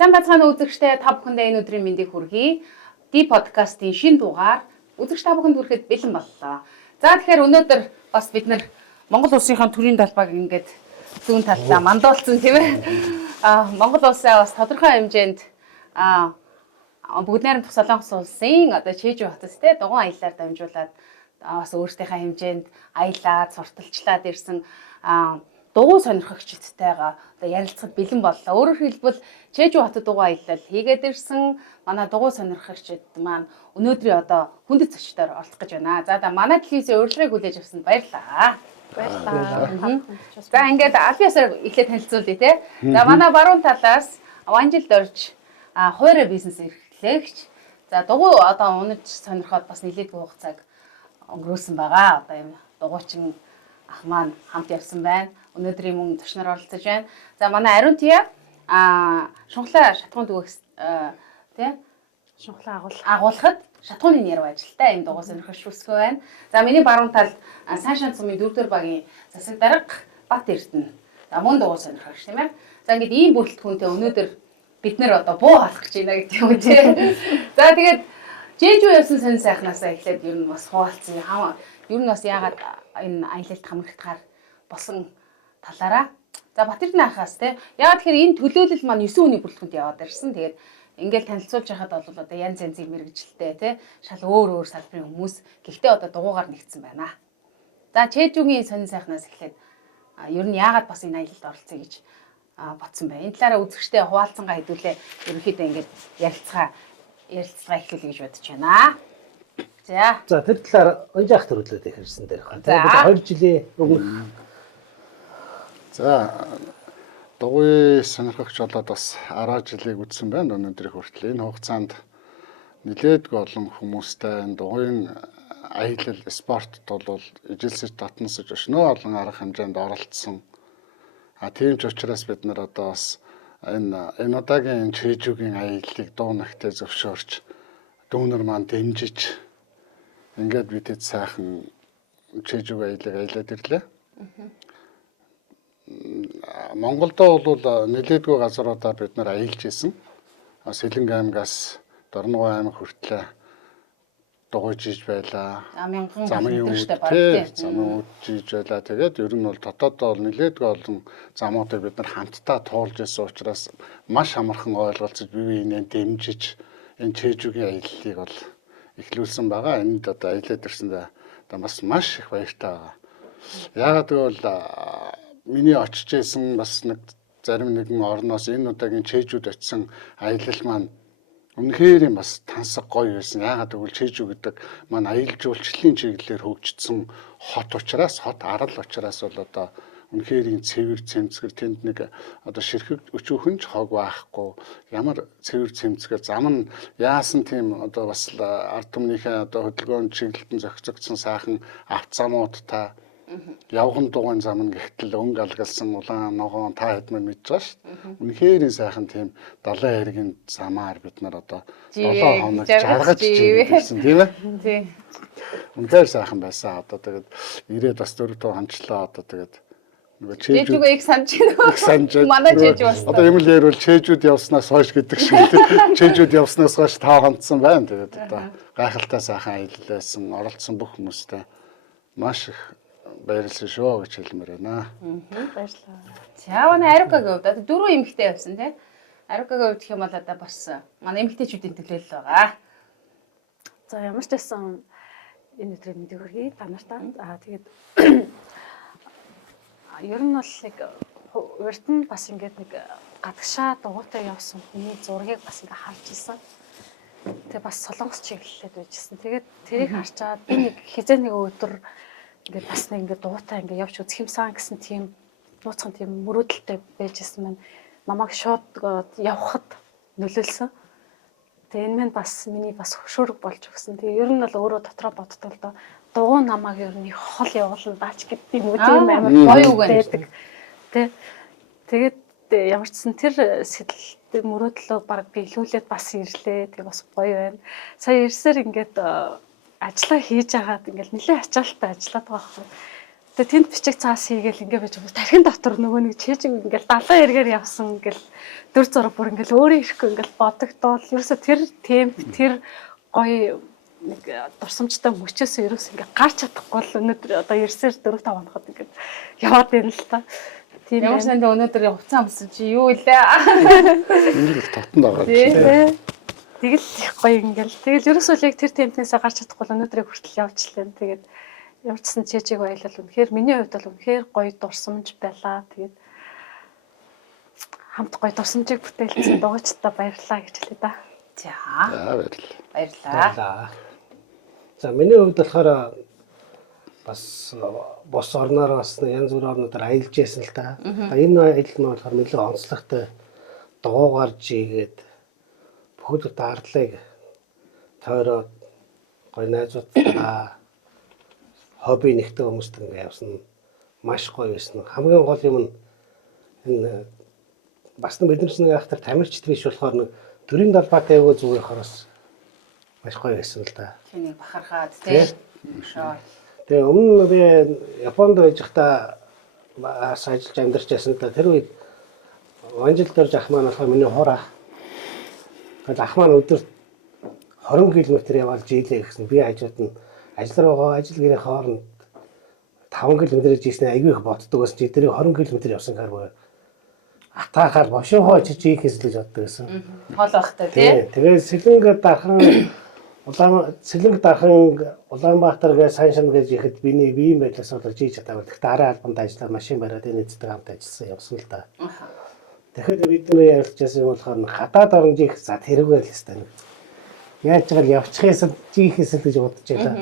Сайн бацгаана үзэгчтэй та бүхэндээ энэ өдрийн мэндийг хүргэе. Ди подкастын шинэ дугаар үзэгч та бүхэнд хүрэхэд бэлэн боллоо. За тэгэхээр өнөөдөр бас бид нар Монгол улсынхаа төрийн талбайг ингээд зүүн талдаа мандуулсан тийм ээ. Монгол улсаа бас тодорхой хэмжээнд бүгд найрамдах Солонгос улсын одоо Чежүү хотод те дугуйн аяллаар дамжуулаад бас өөрсдийнхээ хэмжээнд аялаад сурталчлаад ирсэн дугуй сонирхогчдтайгаа одоо ярилцахад бэлэн боллоо. Өөрөөр хэлбэл Чежүү хотод дугуй аялал хийгээд ирсэн манай дугуй сонирхогчд маань өнөөдрийн одоо хүндэт зочдоор оролцох гэж байна. За манай телевизийн урилгыг хүлээж авсанд баярлалаа. Баярлалаа. За ингээд аль ёсоор эхлээд танилцуулъя те. За манай баруун талаас Ванжил Дорж хуурай бизнес эрхлэгч. За дугуй одоо унаж сонирхоод бас нэлээдгүй хугацааг өнгөрөөсөн байгаа. Одоо юм дугуйчин ах маань хамт явсан байна. Өнөөдрийн мөн төвчнөр оролцож байна. За манай Ариун Тия шунхлаа шатхуун дүүгс тий шунхлаа агуулхад шатхууны нэрв ажилтаа энэ дугуй сонирхогч үсгөө байна. За миний баруун талд Сайшаан цумын 4-р багийн засаг дарга Бат Эрдэнэ. За мөн дугуй сонирхогч тийм ээ. За ингээд ийм бүрэлдэхүүнтэй өнөөдөр бид нэр одоо буу халах гэж байна гэдэг юм тий. За тэгээд Чежүү явсан сонир сайхнаасаа эхлээд ер нь бас хуваалцсан. Ер нь бас яагаад энэ аялалд хамрагдахаар болсон талаараа. За Батэрдэн анхаас тий. Яагаад тэгэхээр энэ төлөөлөл маань 9 өдрийн бүрэлдэхүүнд яваад ирсэн. Тэгээд ингээл танилцуулж байхад бол одоо янз янзын мэрэгжилтэй тий. Шал өөр салбарын хүмүүс гэхдээ одоо дугуйгаар нэгдсэн байна. За Чежүүгийн сонир сайхнаас эхлээд ер нь яагаад бас энэ аялалд оролцъё гэж бодсон бай. Энэ талаараа үзэгчтэй хуваалцангаа хэдүүлээ ерөнхийдөө ингээд ярилцлага эхлүүлье гэж бодож байна. За тэр талаар онжаах төрөлөөд ихэрсэн дээр хаа. Тэгээд 2 жилийн өмнөх. За дугуй сонирхогч болоод бас 10 жилийг үтсэн байна өнөөдрийг хүртэл. Энэ хугацаанд нэлээдгүй олон хүмүүстэй энэ дугуйн аялал спортод бол ижилсэж татнасж өшнөө олон арга хэмжээнд оролцсон. Тийм ч учраас бид нар одоо бас энэ удаагийн Чежүүгийн аяллыг дуу нахтай зөвшөөрч дүүнер маань дэмжиж ингээд бидэд сайхан Чежүүг аялаад ирлээ. Монголдо бол нэлээдгүй газруудаар бид нар аялж исэн. Сэлэнг аймгаас Дорногов аймаг хүртлээ дугуйжиж байлаа. Замын үджиж байлаа. Тэгээд ер нь бол дотооддоо нэлээдгүй олон замуудыг бид нар хамтдаа туулж исэн учраас маш амархан ойлголцож бие биенээ дэмжиж энэ Чежүүгийн аяллыг бол эхлүүлсэн байгаа. Энд одоо аялаад ирсэндээ одоо маш их баяртай байгаа. Яагаад гэвэл миний очиж исэн бас нэг зарим нэгэн орноос энэ удаагийн Чежүүд очисон аялал маань үнэхээр юм бас тансаг гоё байсан. Яагаад гэвэл Чежүү гэдэг маань аялал жуулчлалын чиглэлээр хөгжсөн хот учраас, хот арал учраас бол одоо үнэхээр цэвэр цэмцгэр тэнд нэг одоо ширхэг өчүүхэн ч хог байхгүй. Ямар цэвэр цэмцгэр зам нь яасан тийм одоо бас ард түмнийхээ одоо хөдөлгөөн чиглэлтэн зохицогдсон сайхан автозамуудтай явган дугуйн зам нь гэхтэл өнгө алгалсан улаан ногоон та хэд мэн мэдж байгаа шүү дээ. Үнэхээр сайхан тийм далайн хэргийн замаар бид нар одоо 7 хоног жаргаж ирсэн тийм ээ. Тийм. Үнэхээр сайхан байсан. Одоо тэгээд ирээд бас 4 тоо ханчлаа одоо тэгээд нөгөө Чежүүг их санаж байна. Манай Чежүү бас. Одоо юм л ярил Чежүүд явснаас хойш гэдэг шиг тийм. Чежүүд явснаас хойш таа хандсан байна. Тэгээд одоо гайхалтай сайхан аялал байсан. Оролцсон бүх хүмүүстээ маш их баярлалаа шүү гэж хэлмээр байна. Баярлалаа. Чаавна Ариукагийн хувьд одоо 4 эмэгтэй явсан тийм. Ариукагийн хувьд гэх юм бол одоо бас манай эмэгтэйчүүдийн төлөөлөл байгаа. За ямар ч байсан энэ өдрийн мэдээг хүргэе та нартаа. Тэгээд ер нь бол нэг урд нь бас ингээд нэг гадагшаа дугуйтай явсан хүний зургийг бас ингээд харж ирсэн. Тэгээ бас солонгос чиглэлээд байжсэн. Тэгээд тэрийг харчаад би нэг хизээ нэг өдөр ингээд бас нэг ингээд дугуйтай ингээд явж үзэх юмсан гэсэн тийм нууцхан тийм мөрөөдөлтэй байжсэн маань намайг шууд явхад нөлөөлсөн. Тэгээ энэ мань бас миний бас хөшөөрөг болж өгсөн. Тэгээ ер нь бол өөрөө дотроо бодтол доо дугуй намайг ер нь хол явуулна даач гэдэг юм уу тийм амар гоё байдаг. Тэгээд ямар ч сан тэр сэтэл мөрөөдлөө баг биелүүлээд бас ирлээ. Тэгээ бас гоё байна. Сая ирсээр ингээд ажиллаа хийж агаад ингээл нэлээд ачаалттай ажиллаад байгаа хэрэг. Тэгээ тэнд бичиг цаас хийгээл ингээ байж байгаа. Тархин дотор нөгөө нэг чэжиг ингээл 70 эргээр явсан ингээл дүр зураг бүр ингээл өөрөө ирэхгүй ингээл бодогдвол ерөөсө тэр темп тэр гоё нэг дурсамжтай мөчөөс ерөөс ингээ гарч чадахгүй л өнөөдөр одоо ерсээр 4-5 хоногод ингээд яваад байна л та. Тийм ямар санд өнөөдөр хувцас амсан чи юу илээ? Ингээд татанд байгаа юм. Тэгэл их гоё ингээл. Тэгэл ерөөсөө л яг тэр темпнээсээ гарч чадахгүй л өнөөдрийг хүртэл явчихлаа. Тэгээд ямар ч гэсэн чэжиг баялал үнэхээр миний хувьд бол үнэхээр гоё дурсамж байлаа. Тэгээд хамт гоё дурсамжийг бүтээлсэн дугуйчтай баярлалаа гэж хэлээ да. За Баярлалаа. За миний хувьд болохоор бас бос орноор бас янз бүрийн орнуудаар аялж яасан л та. Энэ аялал нь болохоор нэлээд онцлогтой дугуй гарч игээд бүхэл ардлагыг тойроод гоё найзуудаа хобби нэгтэй хүмүүстэй ингээ явсан маш гоё байсан. Хамгийн гол юм нь энэ бас биднээс нэг ахтар тамирчд биш болохоор нэг төрийн далбаатай өвөө зүгээр хороос маш гоё байсан л да. Тэнийг бахархаад тий. Тэгээ өмнө би Японд байж байхдаа ажиллаж амьдарч байсан та тэр үед Анжил дөрж ах маань болохоор миний хор ах. Тэгэл ах маань өдөрт 20 км яваад жилээ гэсэн би хажууд нь ажил руугаа ажил гэрээ хооронд 5 км жийснэ айгүй их боддог байсан. Чи тэрийг 20 км явсан гар атаахаар бошоо хооч жийхээс л гэж боддог байсан. Хол бахтай тий. Тэгээд Сэлэнг дархан Улаанбаатар гээ Саншин гэж ихэд биний биеийн байдлаас болоод жийж чадаагүй. Гэхдээ арай албанд ажиллаад машин бариад энэ эцэд хамт ажилласан явсан л да. Тэгэхээр бид нэр ярилцсан юм болохоор гадаад орн жийх за тэрүүгээр л хэвээр. Яаж ч гал явчихээс жийхээс л гэж бодож байлаа.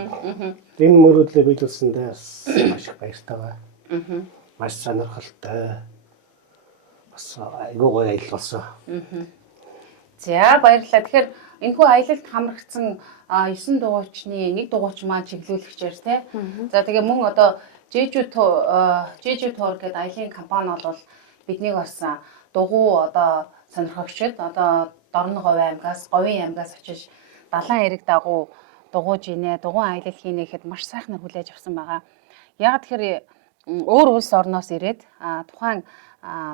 Энэ мөрөдлөө биелүүлсэндээ маш их баяртай байна. Маш сонирхолтой. Бас айгүй гоё аялал болсон. За баярлалаа. Тэгэхээр энэхүү аялалд хамрагдсан 9 дугуйчны нэг дугуйч маань чиглүүлэгчээр тий. За тэгээ мөн одоо Jeju Tour гэдэг аялын компани бол биднийг бас дугуй одоо сонирхогчд одоо Дорн говийн аймгаас очиж далайн эрэг дагуу дугуйж инэ, дугуй аялал хийнэ гэхэд маш сайхнаар хүлээж авсан байгаа. Яг тэгэхээр өөр улс орноос ирээд тухайн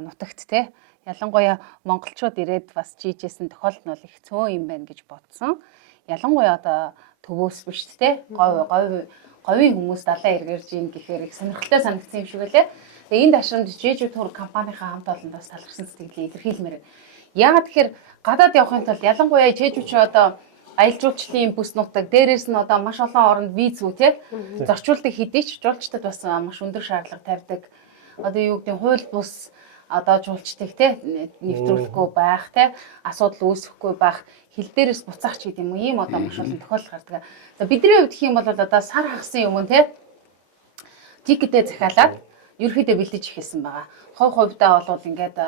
нутагт тий ялангуяа монголчууд ирээд бас жийжсэн тохиолдол нь бол их цөөн юм байна гэж бодсон. Ялангуяа одоо төвөөс биш те говийн хүмүүс далайн эргэрж ийн гэхээр их сонирхолтой санагдсан юм шиг лээ. Тэгээ энэ дашрамд Jeju Tour компанийнхаа хамт олондоос талархсан сэтгэлийг илэрхийлмээр. Яагаад тэгэхээр гадаад явахын тулд ялангуяа Jeju ч одоо аялал жуулчлалын бүс нутаг дээрээс нь одоо маш олон оронд виз үү те зорчуулдаг хэдий ч жуулчдад бас маш өндөр шаардлага тавьдаг. Одоо юу гэдэг нь хууль бус одоо жуулчдыг те нэвтрүүлэхгүй байх те асуудал үүсэхгүй байх хил дээрээс буцаах ч гэдэг юм уу ийм одоо маш олон тохиолдол гардаг. За бидний хувьд гэх юм бол одоо сар хагасан юм те тикетээ захиалаад ерөөхдөө бэлдэж эхэлсэн байгаа. Хувьдаа бол ингээд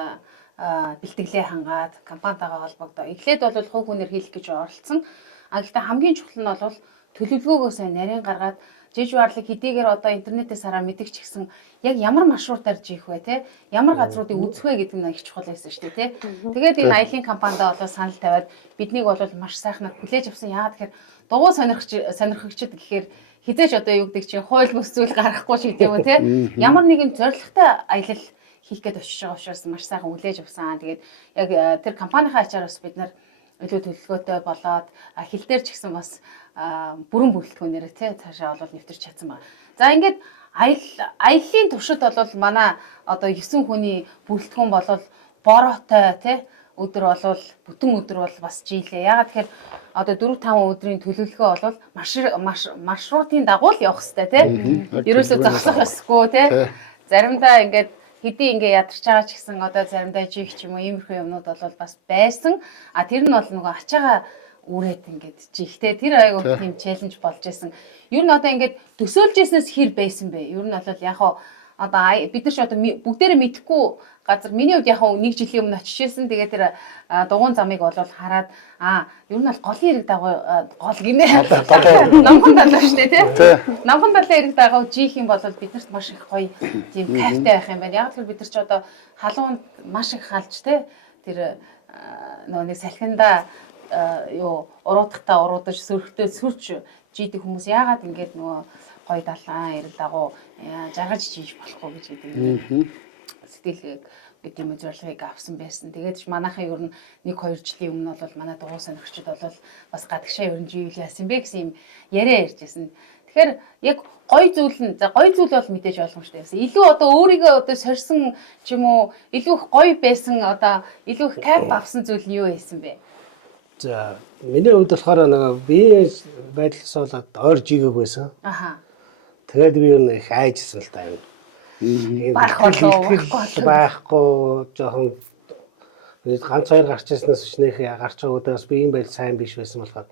бэлтгэлээ хангаад компанитайгаа холбогдоо. Эхлээд бол хувь хүнээр хийх гэж оролцсон. Гэхдээ хамгийн чухал нь бол төлөвлөгөөгөө сайн нарийн гаргаад Jeju арлыг хэдийгээр одоо интернетээс хараа мэддэг ч гэсэн яг ямар маршрутаар жийх вэ те ямар газруудыг үзэх вэ гэдэг нь их чухал байсан шүү дээ те. Тэгээд энэ аялын компанидаа болоо санал тавиад биднийг бол маш сайхнаар хүлээж авсан. Яагаад тэгэхээр дугуй сонирхогчд гэхээр хизээч одоо юу гэдэг чинь хууль бус зүйл гаргахгүй ч гэдэг юм те. Ямар нэгэн зорилготой аялал хийх гээд очиж байгаа учраас маш сайхан хүлээж авсан. Тэгээд яг тэр компанийнхаа ачаараас бид нар илүү төлөвлөгөөтэй болоод хил дээр ч гэсэн бас бүрэн бүрэлдэхүүнээр тий цаашаа бол нэвтэрч чадсан байна. За ингээд аяллаа туршид бол манай одоо 9 хүний бүрэлдэхүүн бол бороотой тий өдөр бол бүтэн өдөр бол бас жилээ. Ягаад тэгэхээр одоо 4-5 өдрийн төлөвлөгөө бол маршрутын дагуу л явах хэрэгтэй тий. Ерөөсөө зогсох ёсгүй тий. Заримдаа ингээд хэдий ингээ ядарч байгаа ч гэсэн одоо заримдаа жийх ч юм уу иймэрхүү юмнууд бол бас байсан. Тэр нь бол нөгөө ачаага үрээд ингээд жийхтэй тэр айгуу тийм челленж болж исэн. Ер нь одоо ингээд төсөөлжсэнээс хэр байсан бэ? Ер нь бол яг одоо бид нар ч одоо бүгдээрээ мэдэхгүй газар миний хувьд яг нэг жилийн өмнө очижсэн. Тэгээ тэр дугуун замыг бол хараад ер нь бол голын эрэг дагуу гол гинэ. Намхан далаа шүү дээ тий. Намхан далаа эрэг дагуу жийх юм бол биднэрт маш их гоё тийм кайфтай байх юм байна. Яг л бид нар ч одоо халуунд маш их халж тий. Тэр нөгөө нэг салхинда юу уруудахтаа уруудаж сөрхтөө сүрч жийдэг хүмүүс яагаад ингэж нөгөө гоё далайн эрэл дагуу жаргаж жийж болохгүй гэж гэдэг сэтгэл гэдэг юм зорилгыг авсан байсан. Тэгээд ч манайхаа ер нь 1-2 жилийн өмнө бол манай дугуй сонирхчид бол бас гадагшаа ер нь юу яасан бэ гэсэн юм яриа ярьжсэн. Тэгэхээр яг гоё зүйл нь гоё зүйл бол мэдээж ойлгомжтой байсан. Илүү одоо өөрийгөө одоо сорьсон ч юм уу илүү их гоё байсан одоо илүү их кайф авсан зүйл нь юу байсан бэ? За миний хувьд болохоор нэг бие байдлаас болоод ойр жигээг байсан. Аха. Тэгээд би юу нэг хайжсэн л та юм. Байхгүй жоохон ганц хоёр гарч ирснээс шинэх гарч байгаа удаас би юм байл сайн биш байсан болохоор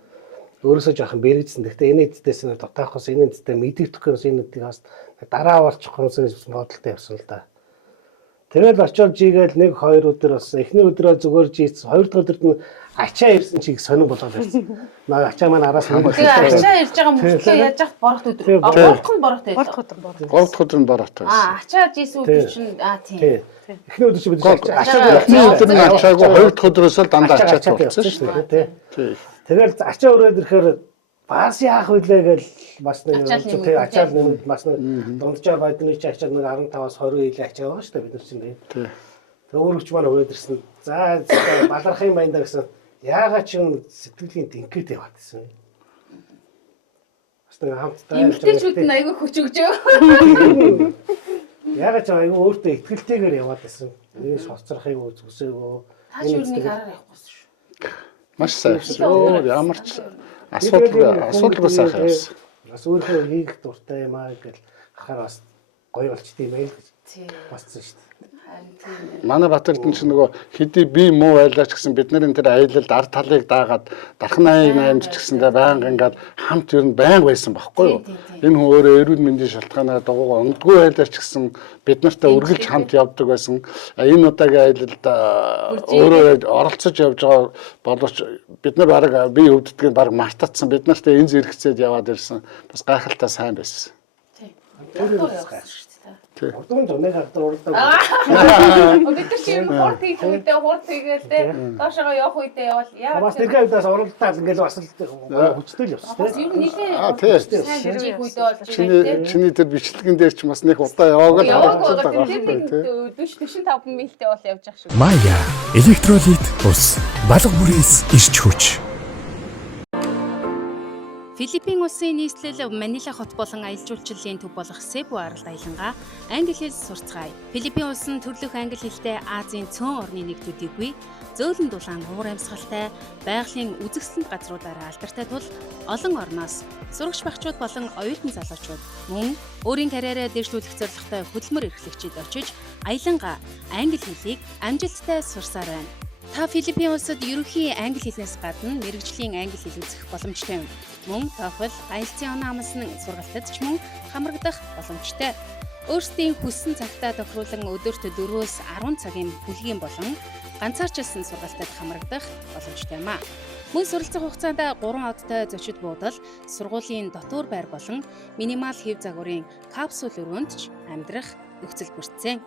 өөрөөсөө жоохон бэрэгдсэн. Гэхдээ энэ эддээс нь дутаахаас энэ эддээ мэдэгдэхгүйс энэ эддийг бас дараа аварчих хүмүүс бодолтой явсан л да. Тэгээд очиод жигээл 1-2 өдөр бас эхний өдрөө зүгээр жийц, хоёр дахь өдөрт нь ачаа ирсэн чиг сонирн болоод байсан. Наа ачаа маань араас нь. Тэгээд ачаа ирж байгаа мөртлөө яаж яах борохт өдөр. Борох нь борохтой. Гол өдөр нь бороотой. Ачаа жийсэн өдөр чинь тийм. Эхний өдөр чи бид Эхний өдөр нь ачаагүй хоёр дахь өдрөөс л дандаа ачаа болсон шүү дээ. Тэгэл ачаа өрөөд ирэхээр бас яах вүлээ гэл бас нэг ачаал нэмэд бас нэг дунджаар байдны чи ачаал нэг 15-аас 20 хилээ ачаа байгаа шүү дээ бид нар чинь тийм. Тэг өөрөвч маань өрөөд ирсэн. За балархын баяндаа гэсэн яагаад ч юм сэтгэлийн динкэт яваад гэсэн. Бас нэг хамтдаа эмгтээчүүд нь айгүй хүч өгч өг. Яагаад ч айгүй өөртөө ихтгэлтэйгээр яваад байсан. Энэ соцрахыг үзээгүй. Тааш юу нэг араар явахгүйсэн шүү. Маш сайн. Ямар ч асуудалгүй сайхан явсан. Бас өөрөө хийх дуртай юм аа гэж харахаар бас гоё болчтой юм байл гэж. Бассан шүү дээ. Манай Батэрдэн ч нөгөө хэдий би муу байлаач гэсэн бид нарын тэр аялалд ард талыг даагаад дархан 88-д ч гэсэндээ байнга ингээд хамт ер нь байнга байсан байхгүй юу? Энэ хүн өөрөө эрүүл мэндийн шалтгаанаар дугуйгаа ундгүй байлаач гэсэн бид нартай үргэлж хамт явдаг байсан. Энэ удаагийн аялалд өөрөө оролцож явж байгаа боловч бид нар баг би өвддгийг баг мартацсан бид нартай энэ зэрэгцээд яваад ирсэн. Бас гайхалтай сайн байсан. Тийм. Урдын зуны хавдар уралдаг. Бид нар чинь хурд хийх үедээ хурд хийгээл те доошоо явах үедээ явал яа. Бас тэрхүү удаас уралдаад ингээл бас хүчтэй л явсан тийм. Юу нэлээ сайн жиг үедээ болж байгаа. Чиний тэр бичлэгэн дээр ч бас нэг удаа яваагүй л харагдаж байгаа тийм. 45 милтэй бол явж ах шиг. Maya электролит ус балга бүрээс ирч хүч. Филиппин улсын нийслэл Манила хот болон аялал жуулчлалын төв болох Себу аралд аялангаа англи хэл сурцгаая. Филиппин улс нь төрлөх англи хэлтэй Азийн цөөн орны нэг төдийгүй зөөлөн дулаан уур амьсгалтай байгалийн үзэсгэлэнт газруудаараа алдартай тул олон орноос сурагч багчууд болон оюутан залуучууд мөн өөрийн карьераа дэвшлүүлэх зорилготой хөдөлмөр эрхлэгчид очиж аялангаа англи хэлийг амжилттай сурсаар байна. Та Филиппин улсад ерөнхий англи хэлнээс гадна мэргэжлийн англи хэл үзэх боломжтой юм. Мөн TOEFL, IELTS-ийн оноо амсны сургалтад ч мөн хамрагдах боломжтой. Өөрсдийн хүссэн цагтаа тохируулан өдөрт 4-өөс 10 цагийн бүлгийн болон ганцаарчилсан сургалтад хамрагдах боломжтой юм а. Мөн суралцах хугацаанд 3 одтой зочид буудал, сургуулийн дотуур байр болон минимал хэв загварын капсул өрөөнд ч амьдрах нөхцөл бүрдсэн.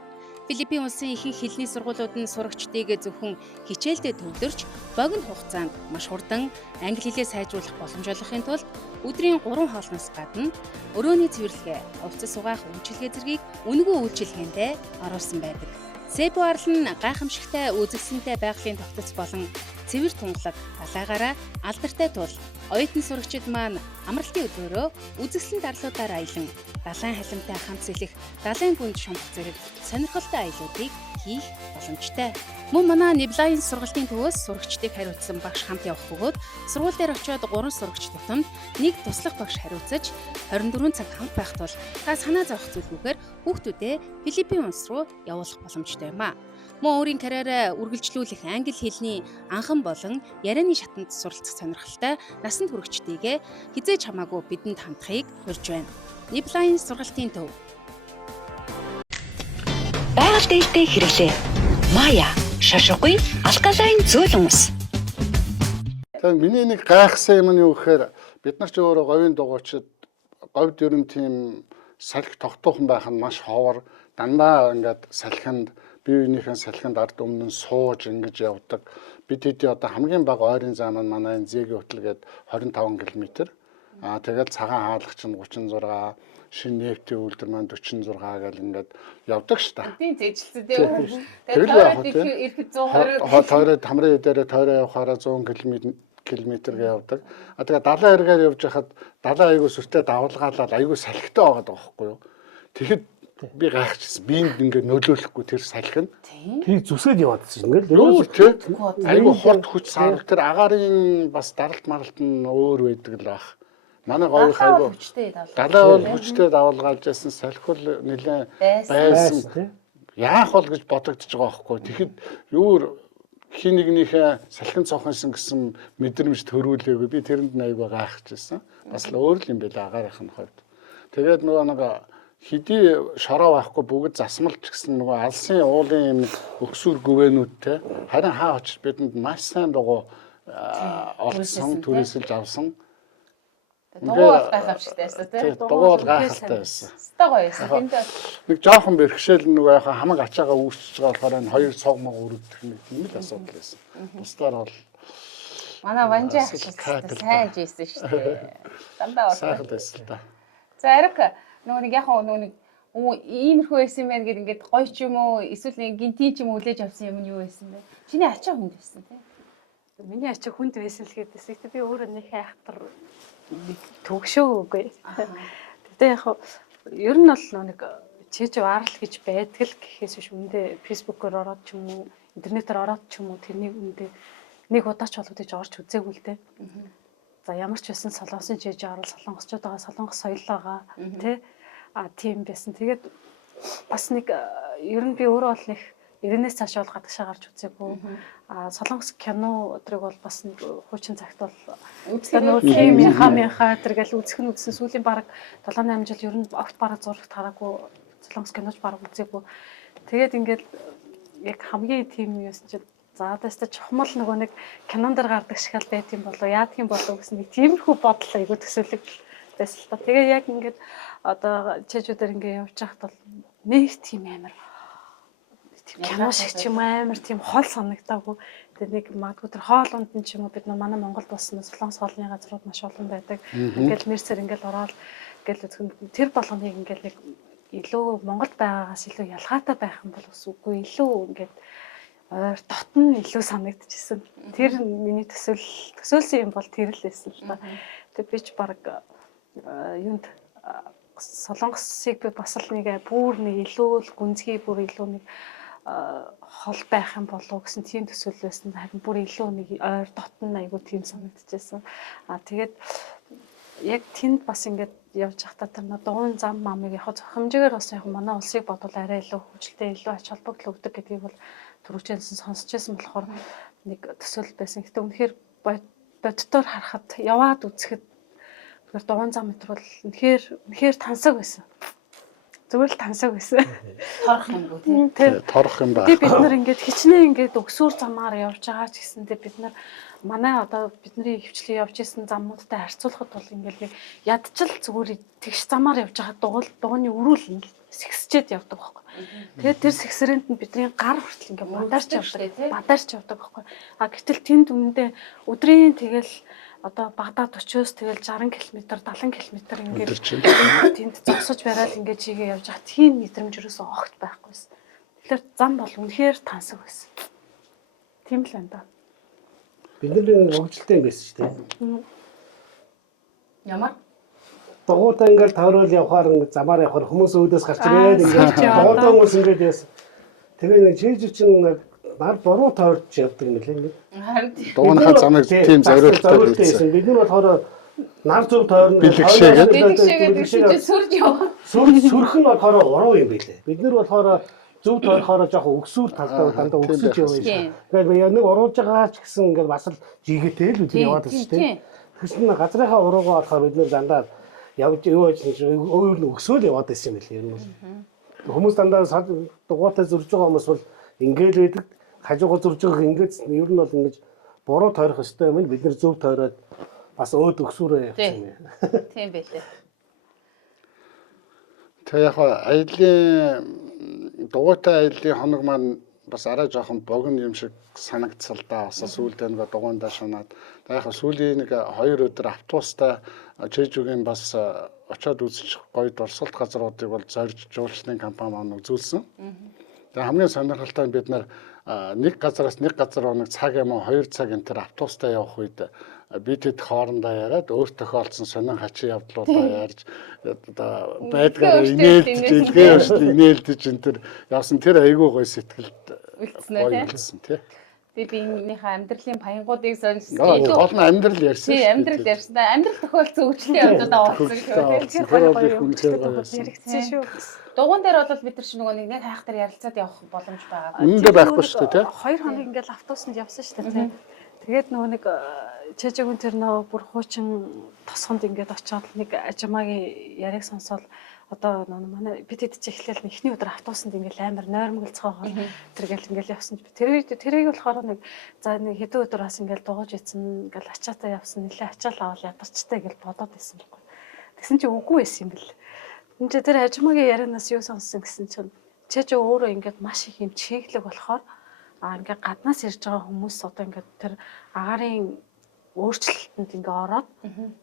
Филиппин улсын ихэнх хэлний сургуулиуд нь сурагчдыг зөвхөн хичээлдээ төвлөрч богино хугацаанд маш хурдан англи хэлээ сайжруулах боломж олгохын тулд өдрийн 3 хоолноос гадна өрөөний цэвэрлэгээ, хувцас угаах үйлчилгээ зэргийг үнэгүй үйлчилгээндээ оруулсан байдаг. Себу арал нь гайхамшигтай үзэсгэлэнтэй байгалийн тогтоц болон цэвэр тунгалаг далайгаараа алдартай тул оюутан сурагчид маань амралтын өдрөөрөө үзэсгэлэнт арлуудаар аялан далайн халимтай хамт сэлэх далайн гүнд шумбах зэрэг сонирхолтой аялуудыг хийх боломжтой. Мөн манай Niblайн сургалтын төвөөс сурагчдыг хариуцсан багш хамт явах бөгөөд сургууль дээр очиод 3 сурагч тутамд нэг туслах багш хариуцаж 24 цаг хамт байх тул та санаа зовох зүйлгүйгээр хүүхдүүдээ Филиппин улс руу явуулах боломжтой юм а. Мөн өөрийн карьераа үргэлжлүүлэх англи хэлний анхан болон ярианы шатанд суралцах сонирхолтой насанд хүрэгчдийгээ хизээж хамаагүй бидэнд хандахыг урьж байна. Niblайн сургалтын төв. Байгаль дээлтэй хэрэглээ. Maya шашуугүй алкалайн зөөлөн ус. Тэгэхээр миний нэг гайхсан юм нь юу гэхээр бид нар ч өөрөө говийн дугуйчид говьд ер нь тийм салхи тогтоохон байх нь маш ховор. Дандаа ингээд салхинд бие биенийхэн салхинд ард өмнө нь сууж ингэж явдаг. Бид хэдий одоо хамгийн бага ойрын зам нь манай энэ Зэгийн хөтөл гээд 25 км. Тэгээд цагаан хаалгач нь 36, шинэ нефтийн үйлдвэр маань 46 гэл ингээд явдаг ш та. Тийм зэжилсэн тийм. Тэгэл Тэгээд яах вэ? ирэхэд 120 Тойроод хамрын дээрээ тойроо явахаараа 100 км явдаг. Тэгээд далайн эргээр явж хахад далайн айгуу сүртэй давалгаалаад айгуу салхитай байгаа байхгүй юу? Тэгэхэд би гайхчихсан. Биэнд ингээд нөлөөлөхгүй тэр салхи нь. Тийг зүсгээд яваадсэн ингээл. Юу тий? Айгуу хурд хүч сарал тэр агаарын бас даралт маралт нь өөр байдаг л баг. Манай говь айгуу хүчтэй давлага. далайн бол хүчтэй давалгаалж ясан салхи л нэлээд байсан. Яах бол гэж бодогдож байгаа байхгүй. Тэгэхэд юу хин нэгнийхээ салхин цонхонсон гэсэн мэдрэмж төрүүлээгүй. Би тэрэнд айгуу гайхажсэн. Бас л өөр л юм байла агаарынхын хувьд. Тэгээд нөгөө нэг хэдий шороо байхгүй бүгд засмалч гэсэн нөгөө алсын уулын юм өксүр гүвэнүүдтэй харин хаа очиж бидэнд маш сайн дугуй олсон түрээсэлж авсан. Дугуй бол гайхамшигтай байсан тийм. Дугуй бол гайхалтай байсан. Өстой гоё байсан. Тэнд Нэг жоохон бэрхшээл нөгөө яхаа хамаг ачаагаа үүсэж байгаа болохоор энэ хоёр цогмог өрөвдөх нэг л асуудал байсан. Бусдаар бол манай ванжаа сайн жийсэн шүү дээ. Дандаа сайхан байсан л да. За ариг нөгөө нэг яг нөгөө нэг иймэрхүү байсан юм байна гэд ингээд гоё ч юм уу эсвэл нэг гинти ч юм уу үлээж авсан юм нь юу байсан бэ? Чиний ачаа хүнд байсан тийм. Миний ачаа хүнд байсан л гэдээс би өөрөө нэг хайхтар төгшөөгүй. Тэгтээ яг ер нь бол нэг чиж ваарл гэж байдаг л гэхээс биш үндэ фэйсбүүкээр ороод ч юм уу интернетээр ороод ч юм уу тэрний үндэ нэг удаач болоод иж орж үзээгүй л дээ. За ямар ч байсан солонгосын чиж орол солонгосчууд байгаа солонгос соёл байгаа тий тийм байсан. Тэгээд бас нэг ер нь би өөрөө бол нэг 90-ээс цааш бол гадагшаа гарч үзээгүй. Солонгос кино өдрийг бол бас нэг хуучин цагт бол нөгөө химийнхаа тэргээл үзэх сүүлийн бараг 7-8 жил ер нь огт бараг зурагт хараагүй солонгос киноч бараг үзээгүй. Тэгээд ингээд яг хамгийн тийм юусэн чинь за дэстэ чухмал нөгөө нэг кинон дэр гардаг шиг л байт юм болоо яадаг юм болоо гэсэн нэг тиймэрхүү бодол айгуу төсөөлөг байсан л та. Тэгээд яг ингээд одоо чижүүдээр ингээд явж байхад бол нэг тийм амар кино шиг ч юм амар тийм хол санагдаагүй. Тэгээд нэг магадгүй тэр хоолунд нь ч юм уу бид нар манай Монголд болсон солонгос хоолны газрууд маш олон байдаг. Ингээл мэрсэр ингээл ороод ингээл тэр болгоныг ингээл нэг илүү Монголд байгаагаас илүү ялгаатай байх юм бол үгүй илүү ингээд ойр дотн илүү санагдчихсэн. Тэр миний төсөөлсөн юм бол тэр л байсан л та. Тэгээд би ч баг юунд солонгосыг би бас л нэг бүр нэг илүү л гүнзгий бүр илүү нэг хол байх юм болов гэсэн тийм төсөөл байсан. Харин бүр илүү нэг ойр дотн айгу тийм санагдчихсан. Тэгээд яг тэнд бас ингээд явж байхдаа тэр дуун зам мамыг яг зохимжээр бас яг манай улсыг бодвол арай илүү хөгжилтэй илүү ач холбогдол өгдөг гэдгийг бол түрүүчээс сонсч байсан болохоор нэг төсөөл байсан. Гэтэ үнэхээр боддоор харахад яваад үзэхэд тэр дуун зам метр бол үнэхээр тансаг байсан. Зүгээр л тансаг байсан. Торох юм бүү тийм. Торох юм байна. Бид нар ингээд хичнээн ингээд өгсүүр замаар явж байгаа ч гэсэндээ бид нар манай одоо бидний хөвчлээ явж исэн замуудтай харьцуулахад бол ингээд нэг ядчил зүгээр тэгш замаар явж байгаа дугууны өрүүл ингээд сэгсчээд явдаг байхгүй. Тэгээд тэр сэгсрээнд нь бидний гар хүртэл ингээд бадарч явдаг байхгүй. Гэтэл тэнд өмнөдөө өдрийн тэгэл одоо Багдад 40-оос тэгэл 60 км 70 км ингээд тэнд зогсож барайл ингээд чигээ явж байгаа тийм мэдрэмж юусоо огт байхгүйсэн. Тэгэхээр зам бол үнэхээр тансаг байсан. Тийм л байна да. Бидний хөгжилтэй байсан шүү дээ. Ямар? Дугуйтаа ингээл тойрол явахаар ингээд замаар явахаар хүмүүс өөдөөс гарч ирээд ингээд дугуйтаа хүмүүс ингээд яасан. Тэгээ нэг чийж чинь нар буруу тойрч явдаг юм лээ ингээд. Дугуйнхаа замыг тийм зориулттай байсан. Бид нар болохоор нар зөв тойрно бэлгшээгээд сүрж яваа. Сүрх нь болохоор уруу юм билээ. Бид нар болохоор зөв тойрохоор жоохон өгсүүр талдаа дандаа өгсөж яваа юм. Тэгээд нэг уруулж байгаа ч гэсэн ингээд бас л жигээтэй л үгүй яваад байна шүү дээ. Тэгсэн газрынхаа уруугаа болохоор бид нар дандаа явж өөр нь өгсөөл яваад байсан юм билээ. Ер нь хүмүүс дандаа дугуйтай зурж байгаа хүмүүс бол ингээд байдаг. Хажуугаа зурж байгаа ингээд ер нь бол ингэж буруу тойрох ёстой юм. Бид нар зөв тойроод бас өөд өгсүүрээ явсан юм. Тийм байлээ. Тэгээ яг аялын дугуйтай аялын хоног маань бас арай жоохон богино юм шиг санагдсал да. Бас сүүлдээ нэг дугуйндаа шунаад. Яг сүүлийн нэг 2 өдөр автобустай Чэжүүгийн бас очиод үзчих гоё дурсгалт газруудыг бол зорж жуулчны компани маань үзүүлсэн. Тэгээ хамгийн сонирхолтой нь бид нэг газараас нэг газар руу нэг цаг юм уу 2 цаг энэ төр автобустай явах үед бид хэд хоорондоо яриад өөр тохиолдсон сонин хачин явдлуудаа ярьж одоо байдгаар инээлдэж энэ төр явсан тэр айгүй гоё сэтгэлд үлдсэн тий. Би биенийхээ амьдралын баянгуудыг сонирхсан. Гол нь амьдрал ярьсан. Тий, амьдрал ярьсан. Амьдрал тохиолдсон өвчлөлийн явдлуудаа уулзсан хэрэгцээ шүү. Дугуун дээр бол бид нар ч нөгөө нэг хайхтар ярилцаад явах боломж байгаа. Үнэндээ байхгүй шүү дээ тий. 2 хоног ингээл автобусанд явсан шүү дээ тий. Тэгээд нөгөө нэг Чэжүүгийн тэр нөгөө бүр хуучин тосгонд ингээд очиод нэг ажимаагийн яриг сонсоод одоо манай бид хэд ч эхлээл эхний өдөр автобусанд ингээл амар нойрмоглцгоо тэргээл ингээл явсан. Тэрийг болохоор нэг за нэг хэдэн өдөр бас ингээл дугуйж ийцэн ингээл ачаатай явсан нэлээ ачаал авал ядарчтай гэж бодоод байсан байхгүй. Тэгсэн чинь үгүй байсан юм бэл. Энд чи тэр ажимаагийн ярианаас юу сонссон гэсэн чинь Чэжүү өөрөө ингээд маш их юм чиглэг болохоор ингээд гаднаас ирж байгаа хүмүүс одоо ингээд тэр агаарын өөрчлөлтөнд ингээ ороод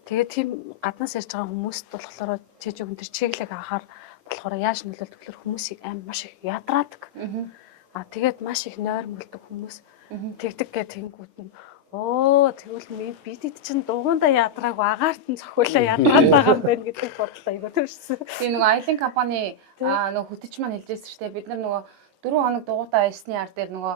тэгээд тийм гаднаас ирж байгаа хүмүүст болохоор Чэжүүгийн тэр чиглэг ахаар болохоор яаж нөлөөлдөг гэхээр хүмүүсийг маш их ядраадаг. Тэгээд маш их нойрмолдог хүмүүс тэгдэг гэх тэнгүүд нь тэгвэл бид чинь дугуйндаа ядраагүй агаарт нь цохиулаа ядраад байгаа юм байна гэдэг бодлоо айгаа төрсөн. Би нөгөө аялын компани нөгөө хөтөч маань хэлжсэн шүү дээ. Бид нар нөгөө 4 хоног дугуйтаа аялсны ар дээр нөгөө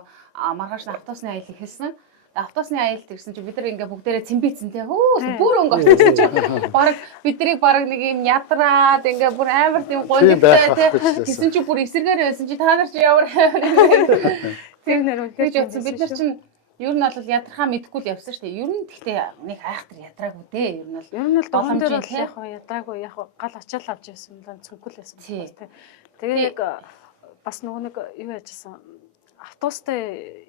маргааш нь автобусны аялал хэлсэн. Автобусны аялалд ирсэн чи бид нар ингээ бүгдээрээ цэмбийцэн тий. Бүр өнгө очсон чи. Бараг биднийг бараг нэг юм ядраад ингээ бүр амар тийм гонигтай тий. Гэсэн чи бүр эсэргээр байсан чи та нар чи ямар тэр нэр үнхээр бодсон. Бид нар чинь ер нь бол ядрахаа мэдэхгүй л явсан шүү дээ. Ер нь гэхдээ нэг хайхтар ядраагүй дээ. Ер нь бол дугуун дээр бол яг ядраагүй яг гал ачаал авч ирсэн юм л цүнхэл байсан тий. Тэгээ нэг бас нөгөө нэг юу яжсан автобустай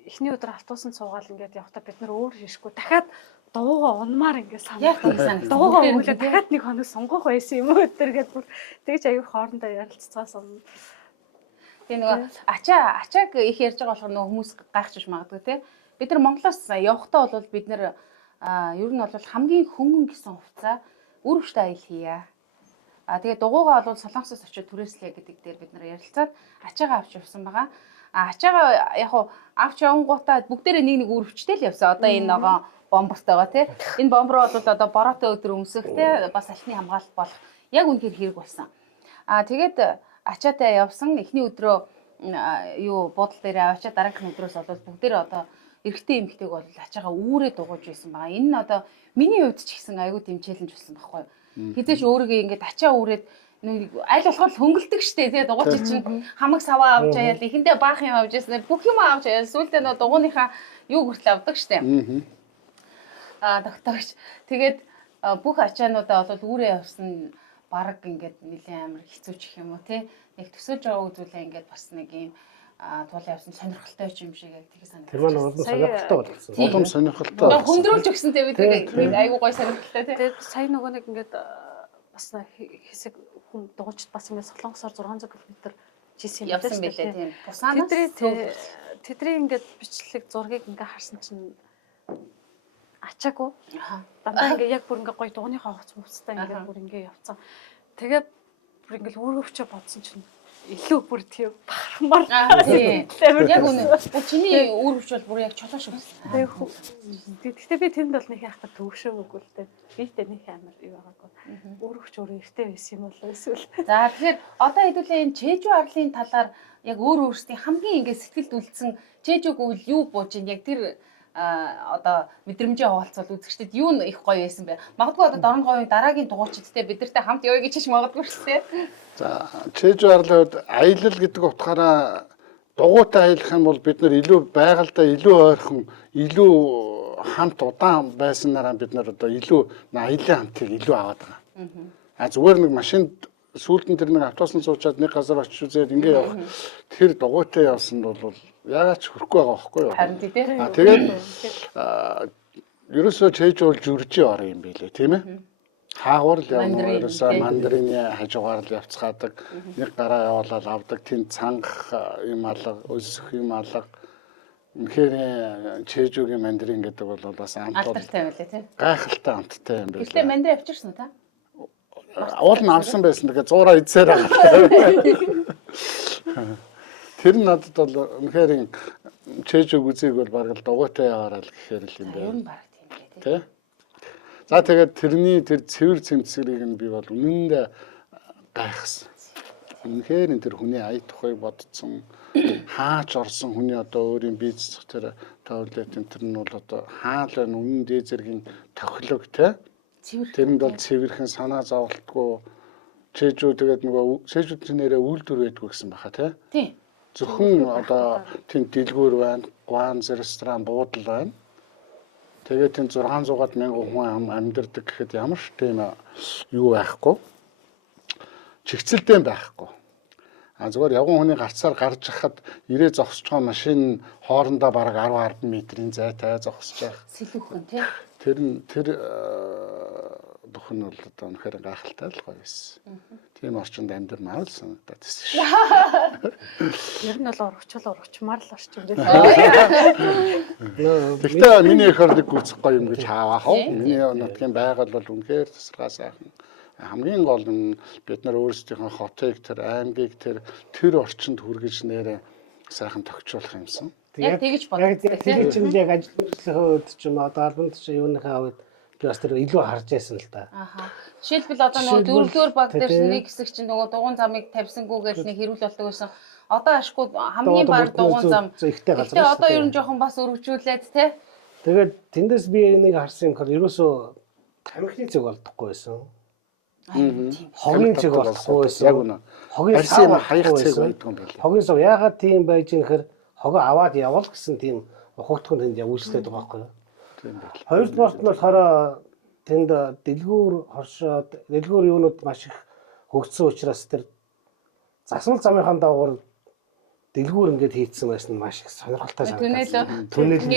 эхний өдөр автобусанд суугаад ингээд явахдаа бид нар өөр шишгүй дахиад дуугаа унмаар ингээд санагдсан. Дуугаа өгөлөө дахиад нэг хоног сонгох байсан юм уу гэдэргээд бүр тэгж аюу хоорондоо ярилццаасан. Тэгээ нөгөө ачааг их ярьж байгаа болохоор нөгөө хүмүүс гайхчих магадгүй тий. Бид нар Монголоос явахдаа бол бид нар ер нь бол хамгийн хөнгөн гэсэн хувцас үр хөвчтэй аялал хийя. Тэгээ дугуйгаа бол Солонгосоос очиж түрээслэе гэдэг дээр бид нар ярилцаад ачаагаа авч явсан байгаа. Ачаагаа яг авч явангуудаа бүгдээрээ нэг үр хөвчтэй л явсан. Одоо энэ нөгөө бомбортойгоо тий. Энэ бомброо бол одоо бороотой өдөр өмсөх тий бас алхны хамгаалалт болох яг үнэхээр хэрэг болсон. Тэгээд ачаатай явсан эхний өдрөө юу буудлын дээр аваачаа дараагийн өдрөөс бол бүгдээрээ одоо эрэгтэй эмэгтэйг бол ачаагаа үүрээ дугуйж байсан байгаа. Энэ нь одоо миний хувьд ч гэсэн айгүй тийм челленж болсон байхгүй юу? Хизээч өөрийгөө ингээд ачаа үүрээд аль болохоор хөнгөлдөг штэ тий дугуйч чинь хамаг саваа авч аяал эхэндээ баах юм авч яснаа бүх юм авч аяал сүүлдээ нөө дугуйныхаа юу хүртэл авдаг штэ. Тогтоогч тэгээд бүх ачаануудаа бол үүрээ явсан баг ингээд нэлийн амар хэцүүч их юм уу тий нэг төсөөлж байгаа үзүүлээ ингээд бас нэг юм туул явсан сонирхолтой юм шиг яг тэгээ санагдав. Тэр маань олон сонирхолтой болсон. Олон сонирхолтой. Хөндрүүлж өгсөн тий бид айгуу гой сонирхолтой тий. Тэгээд сая нөгөө нэг ингээд бас хэсэг хүн дугуйчд бас ингээд Солонгосоор 600 км жисэн юм явсан байлээ тийм. Тусаанаас тэдний ингээд бичлэг зургийг ингээд харсан чинь ачаагүй. Дандаа ингээд яг бүр ингээд гоё дугуйныхаа хувцастай ингээд бүр ингээд явцсан. Тэгээ бүр ингээд үүргэвчээ бодсон чинь илүү бүр тийм бахармар. Яг үнэ. Чиний үр хөвч бол бүр яг чолоо шүү. Гэхдээ би тэнд бол нэг яхаа төвшөөгүй л дээ. Битэй нэг амар юу байгаагүй. Үр хөвч өөрөө эртээ байсан юм болоо эсвэл. За тэгэхээр одоо хэдүүлээ энэ Чэжүү арлын талаар яг өөр өөрсдийн хамгийн ингээд сэтгэлд үлдсэн Чэжүүг үл юу бууж ин яг тэр одоо мэдрэмжээ хуваалцвал үзэгчдэд юу их гоё байсан бэ? Магадгүй одоо Дорн говийн дараагийн дугуйчдтэй бид нартай хамт явъя гэж магадгүй шүү дээ. За Чэжүү арлын хувьд аялал гэдэг утгаараа дугуйтай аялах юм бол бид нар илүү байгальдаа илүү ойрхон илүү хамт удаан байсанараа бид нар одоо илүү аялын хамтыг илүү аваад байгаа. Зүгээр нэг машинд сүүлдэн тэр нэг автобусанд суучаад нэг газар очиж үзээд ингэ явах тэр дугуйтай явсан бол яагаад ч хөрөхгүй байгаа байхгүй юу? Харин тийм. Тэгээд ерөөсөө Чэжүү бол жүржээ орё юм билээ тийм ээ. Хаагур л явна ерөөсөө мандрины хажуугаар л явцгаадаг. Нэг гараа явуулаад авдаг. Тэнд цангах юм алга, өсөх юм алга. Үнэхээр чэжүүгийн мандрин гэдэг бол бас алдартай байлээ тийм. Гайхалтай амттай юм байна. Гэхдээ мандрин авчирсан уу та? Уул нь авсан байсан. Тэгэхээр 100-аа идсээр байгаа. Тэр нь надад бол үнэхээр чэжүүг үзийг бол баг л дугуйтай яваарай л гэхээр л юм байна. Ер нь баг тийм Тэ? За тэгээд тэрний тэр цэвэр цэмцгэрийг нь би бол үнэндээ гайхсан. Үнэхээр энэ тэр хүний ая тухайг бодсон, хаач орсон хүний одоо өөрийн бизнес тэр төвлөтийн тэр нь бол одоо хаал байна үнэн дээ зэргийн тохилог тэ. Тэрэнд бол цэвэрхэн санаа зовлтгүй чэжүү тэгээд нөгөө чэжүүд нэрээ үйлдвэр байдгүй гэсэн баха тэ. Тийм. Зөвхөн одоо тэнд дэлгүүр байна, гуанз ресторан, буудал байна. Тэгээд тэнд 600-аад мянган хүн амьдардаг гэхэд ямар ч тийм юу байхгүй. Чигцэлтэй байхгүй. Зүгээр явган хүний гарцаар гарч хахад ирээ зогсож байгаа машин хоорондоо бараг 10 метрийн зайтай зогсож байх. Сэлүүхэн тий. Тэр бүхэн бол одоо үнэхээр гайхалтай л гоё байсан. Тийм орчинд амьдрмаар л санагдаад байсан шүү. Ер нь бол урагчмаар л орчим дээ. Гэхдээ миний эх орлыг гүйцэх гоё юм гэж хааваа хав. Миний нутгийн байгаль бол үнэхээр тасархаа сайхан. Хамгийн гол нь бид нар өөрсдийнхөө хотыг тэр аймгийг тэр орчинд хүргэж нэрээ сайхан тогтчуулах юмсан. Яг тэгж боддог. Тэр чинь яг ажлын үед ч юм одоо албанд ч юуныхаа үед би бас тэр илүү харж байсан л та. Аха. Жишээлбэл одоо нөгөө дөрвөлөөр баг дээр нэг хэсэг чинь нөгөө дугуун замыг тавьсангүйгээл нэг хэрүүл болдог байсан. Одоо ашгүй хамгийн бага дугуун зам. Гэхдээ одоо ер нь жоохон бас өргөжүүлээд тий. Тэгээд тэндээс би нэг харсан юм хэр ерөөсөө тамхины зүг болдохгүй байсан. Хогийн цэг болохгүй байсан. Яг үнэ. Хогийн сав хаях цэг байдаг юм байна. Хогийн сав яагаад тийм байж юм хэр хогоо аваад явал гэсэн тийм ухагтхан тэнд явуулчихлаа байгаа байхгүй юу? Тийм байл. Хоёрдугаарт нь болохоор тэнд дэлгүүр хоршоод дэлгүүр юунууд маш их хөгжсөн учраас тэр засмал замынхаа дагуур дэлгүүр ингээд хийцсэн байсан нь маш их сонирхолтой санагдсан. Түнэл.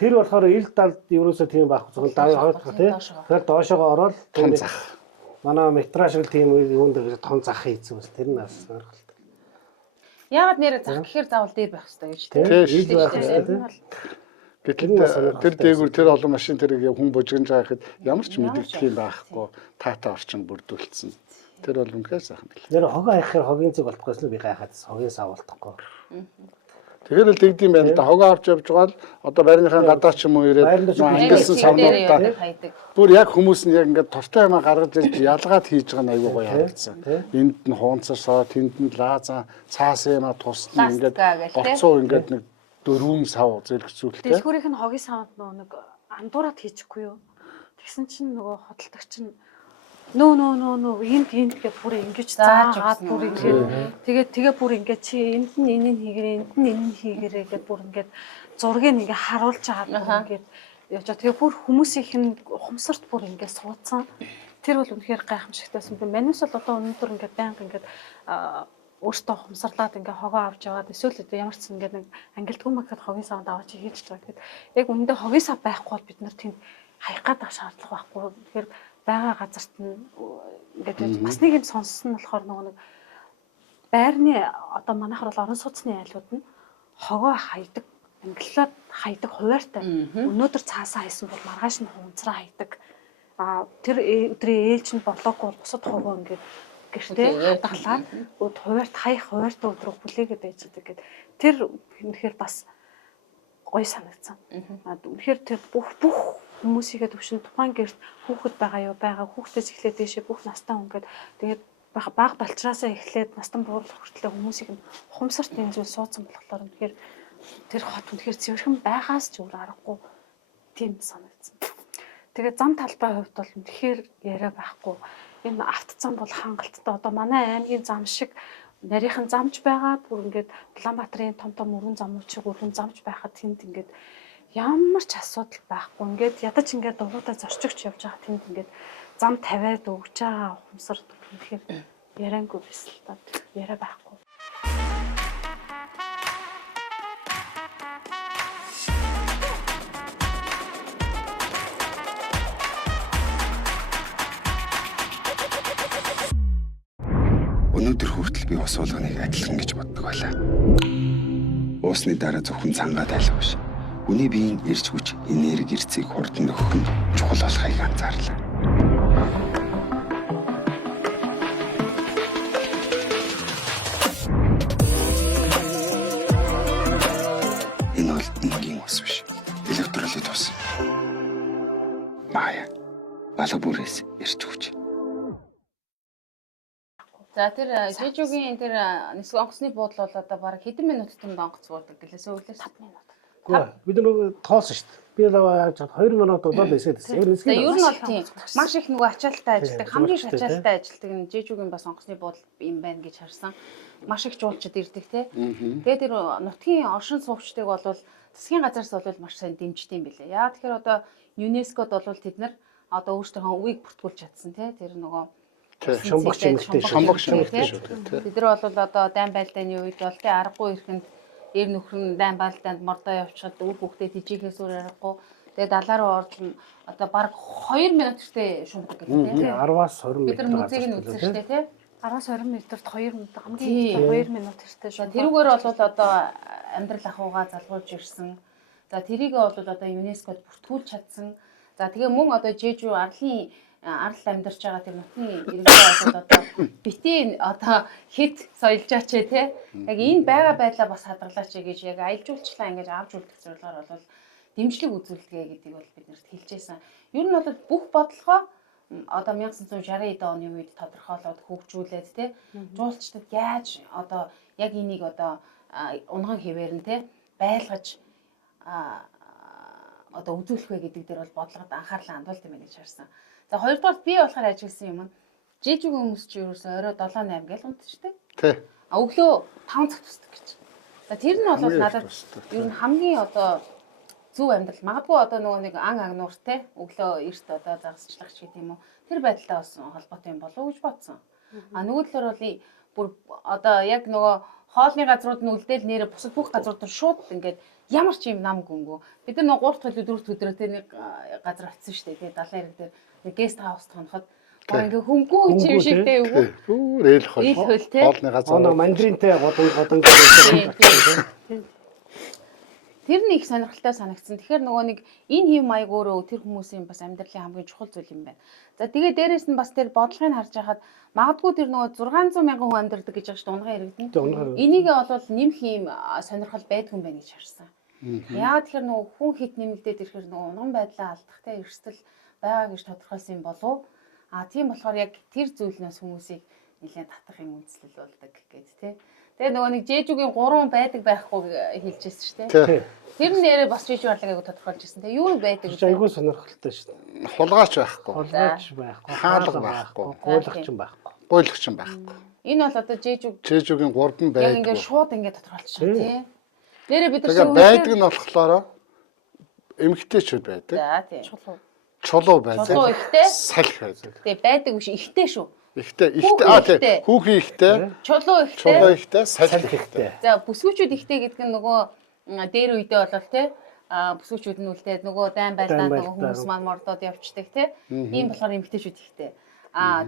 Тэр болохоор ил далд ерөөсөө тийм байхгүй зөвхөн давын хойдох тийм. Тэгэхээр доошоогоо ороод том зах. Манай метраж шиг тийм юунд том зах хийцсэн бас тэр нь бас сонирхолтой. Яагаад нэр зах гэхээр заавал дээр байх хэрэгтэй гэж тийм. Ил байх хэрэгтэй тийм. Гэтэл тэр дээгүүр тэр олон машин тэрийг хүн бужигнж байгаа гэхэд ямар ч мэдэгдэх юм байхгүй таатай орчин бүрдүүлсэн. Тэр бол үнэхээр сайхан бил. Нэр хогоо хайхаар хогийн цэг болтохгүйс л би гайхаад хогийн сав болтохгүй. Тэгэхээр л тэгдэм байна л да. Хогоо авч явж байгаа л одоо байрныхаа гадаа ч юм уу ирээд ангилсан савнуудаа бүр яг хүмүүс нь яг ингээд туртай юмаа гаргаж ирж ялгаад хийж байгаа нь аюу гоё харагдсан. Энд нь хуунцарсоо, тэнд нь лаазаа, цаас юмаа тусна ингээд гоцоо ингээд нэг дөрвөн сав зэрэгцүүлтэй. Дэлгүүрийнх нь хогийн савд нэг андуураад хийчихгүй юу? Тэгсэн чинь нөгөө хөдөлтөгч нь нөө энд гэдэг бүр ингэж заагаад бүр ингэж тэгээ бүр ингэж чи энд нь энийг хийгэрээ энд нь энийг хийгэрээ гэдээ бүр ингэж зургийг ингээ харуулж байгаа ингээд явж байгаа. Тэгээ бүр хүмүүсийнх нь ухамсарт бүр ингэ суудсан. Тэр бол үнэхээр гайхамшигтайсан. Манайс бол одоо өнөөдөр ингээд байнга ингээд өөртөө ухамсарлаад ингээ хогоо авч яваад эсвэл ямар ч ингээд нэг ангилдгүй мэхэд хогийн савд аваач хийж байгаа гэхэд яг үүндээ хогийн сав байхгүй бол бид нар тэнд хаях гад шаардлага байхгүй. Тэгэхээр байгаа газарт нь ингээд бас нэг юм сонссон нь болохоор нөгөө нэг байрны одоо манайхаар бол орон сууцны айлууд нь хогоо хайдаг, ангиллаад хайдаг хуваартай. Өнөөдөр цаасаа хайсан бол маргааш нь хуунцраа хайдаг. Тэр өдрийн ээлж нь болоогүй бол бусад хогоо ингээд гэртээ хадгалаад хуваарт хаях хуваартай өдрөг хүлээгээд байж байгаа гэд тэр үнэхээр бас гоё санагдсан. Үнэхээр тэр бүх хүмүүсийгээ төвшин тухайн гэрт хүүхэд байгаа юу байгаа хүүхдээс эхлээд дэшээ бүх настай хүн гээд тэгээд баг балчраасаа эхлээд настан буурлах хүртэл хүмүүсийг ухамсарт энэ зүйл суудсан болохоор үнэхээр тэр хот үнэхээр цэвэрхэн байгаас ч өөр аргагүй тийм санагдсан. Тэгээд зам талбай хувьд бол үнэхээр яриа байхгүй. Энэ авто зам бол хангалттай. Одоо манай аймгийн зам шиг нарийнхан замч байгаад бүр ингээд Улаанбаатарын том өргөн замууд шиг өргөн замч байхад тэнд ингээд ямар ч асуудал байхгүй. Ингээд ядаж ингээд дугуйтай зорчигч явж байгаа тэнд ингээд зам тавиад өгч байгаа ухамсар тэгэхээр яриангүй биш л та. Яриа байхгүй. Өнөөдөр хүртэл би ус уулганыг адилхан гэж боддог байлаа. Уусны дараа зөвхөн цангаа тайлах биш. Хүний биеийн эрч хүч, энерги эрцгийг хурдан өгөх нь чухал болохыг анзаарлаа. Энэ бол энгийн ус биш. Электролит ус. Мая. Балга бүрээс эрч хүч. За тэр жижигийн тэр нисэх онгоцны буудлал бол одоо бараг хэдэн минут тутамд онгоц буудаг гэлээс өглөөс 5 минут. Бид нөгөө тоосон шүү дээ. Би л яаж 2 минут болоод эсээд гэсэн. За ер нь бол тийм маш их нөгөө ачаалттай ажилладаг, хамгийн ачаалттай ажилладаг нь жижигийн бас онгоцны буудлал юм байна гэж харсан. Маш их жуулчд ирдэг те. Тэгээд тэр нутгийн оршин суугчдыг бол засгийн газараас бол маш сайн дэмждэг юм билээ. Яа тэгэхээр одоо ЮНЕСКОд бол тэд нар одоо өөрсдийнхөө үгийг бүртгүүлж чадсан те. Тэр нөгөө шомбогч эмэгтэй шүү. Бид нар бол одоо дайн байлдааны үед бол те аргагүй ихэнд эр нөхөр нь дайн байлдаанд мордоо явчихад үр хүүхдээ тижихээс өөр аргагүй. Тэгээ далаа руу орж одоо баг 2 минуттай шумдаг гэдэг те. 10-аас 20 минут. Бид нар музейг нь үзсэн шүү дээ те. 10-аас 20 минутад 2 минут хамгийн 2 минут хэрэгтэй шүү. Тэрүүгээр бол одоо амьдрал ахуйгаа залгуулж ирсэн. За тэрийг бол одоо ЮНЕСКОд бүртгүүлж чадсан. За тэгээ мөн одоо жижиг арлын арал амьдарч байгаа тэр нутгийн иргэдээ бол одоо битийн одоо хит соёлжаач те. Яг энэ байгаа байдлаа бас хадгалаач гэж яг аялал жуулчлаа ингэж авч үлдэх зорилгоор бол дэмжлэг үзүүлгээ гэдгийг бол бид нарт хэлжсэн. Ер нь бол бүх бодлогоо одоо 1960-ад оны үед тодорхойлоод хөгжүүлээд те жуулчдад яаж одоо яг энийг одоо унган хэвээр нь те байлгаж одоо үзүүлэх вэ гэдэг дээр бол бодлогод анхаарлаа хандуулт юм гэж харсан. За хоёрдугаар би болохоор ажилласан юм нь жижиг хүмүүс чи ерөөсөө орой 7-8 гээл унтчихдаг. Тий. А өглөө 5 цаг тусдаг гэж. За тэр нь бол надад ер нь хамгийн одоо зөв амьдрал. Магадгүй одоо нөгөө нэг ан агнуур те өглөө эрт одоо загасчлах ч гэдэм үү. Тэр байдлаа бас холбоотой юм болов уу гэж бодсон. А нөгөө талаар бол бүр одоо яг нөгөө хоолны газрууд нь үлдээл нэрэ бусад бүх газрууд нь шууд ингээд ямар ч юм нам гүнгүү. Бид нар нөгөө 3 төлөв 4 өдрөө тэр нэг газар очсон шүү дээ. Тэгээ далайн хэрэг дээр нэг гест хаус тоноход ингээ хөнгөө чим шигтэй юу? Бүр ээл хол. Хоолны газар. Оноо мандринтэй годон гэдэг. Тэр нэг сонирхолтой санагдсан. Тэгэхээр нөгөө нэг энэ хэв маяг өөрөө тэр хүмүүсийн бас амьдралын хамгийн чухал зүйл юм байна. За тэгээ дээрэс нь бас тэр бодлогыг харж байхад магадгүй тэр нөгөө 600 мянган хүн амьдардаг гэж байгаа шүү дээ унган иргэдэн. Энийг бол нэмэх юм сонирхол байдгүй юм байна гэж харсан. Яагаад тэгэхээр нөгөө хүн хит нэмэгдээд ирэхээр нөгөө унган байдлаа алдахтай эрсдэл байгаа гэж тодорхойлсон юм болов. А тийм болохоор яг тэр зүйлнээс хүмүүсийг нэлээд татах юм үндэслэл болдог гэдэг тий. Тэгээ нөгөө нэг жижигийн 3 байдаг байхгүй хэлжсэн шүү дээ. Тэр нэрээ бас жижиг барлагыг тодорхойлж ирсэн. Тэгээ юу байдаг вэ? Айгуу сонирхолтой шүү дээ. Хулгаач байхгүй. Хулгаач байхгүй. Хаалга байхгүй. Гуйлагч байхгүй. Гуйлагч байхгүй. Энэ бол одоо жижигийн 3 байдаг. Яг ингээд шууд ингээд тодорхойлчихсон тий. Нэрээ бид нар тэгээ байдаг нь болохоор эмэгтэйчүүд байдаг. За тий. Чулуу байдаг. Чулуу ихтэй. Салхи байдаг. Тэгээ байдаг биш ихтэй шүү. Ихтэй. Тий. Хүүхэн ихтэй. Чулуу ихтэй. Чулуу ихтэй, салхи ихтэй. За бүсгүүчүүд ихтэй гэдэг нь нөгөө дээр үедээ болол тий. Бүсгүүчүүд нь үлдээд нөгөө дайн байлдаанд нөгөө хүмүүс маань мордоод явцдаг тий. Ийм болохоор эмэгтэйчүүд ихтэй.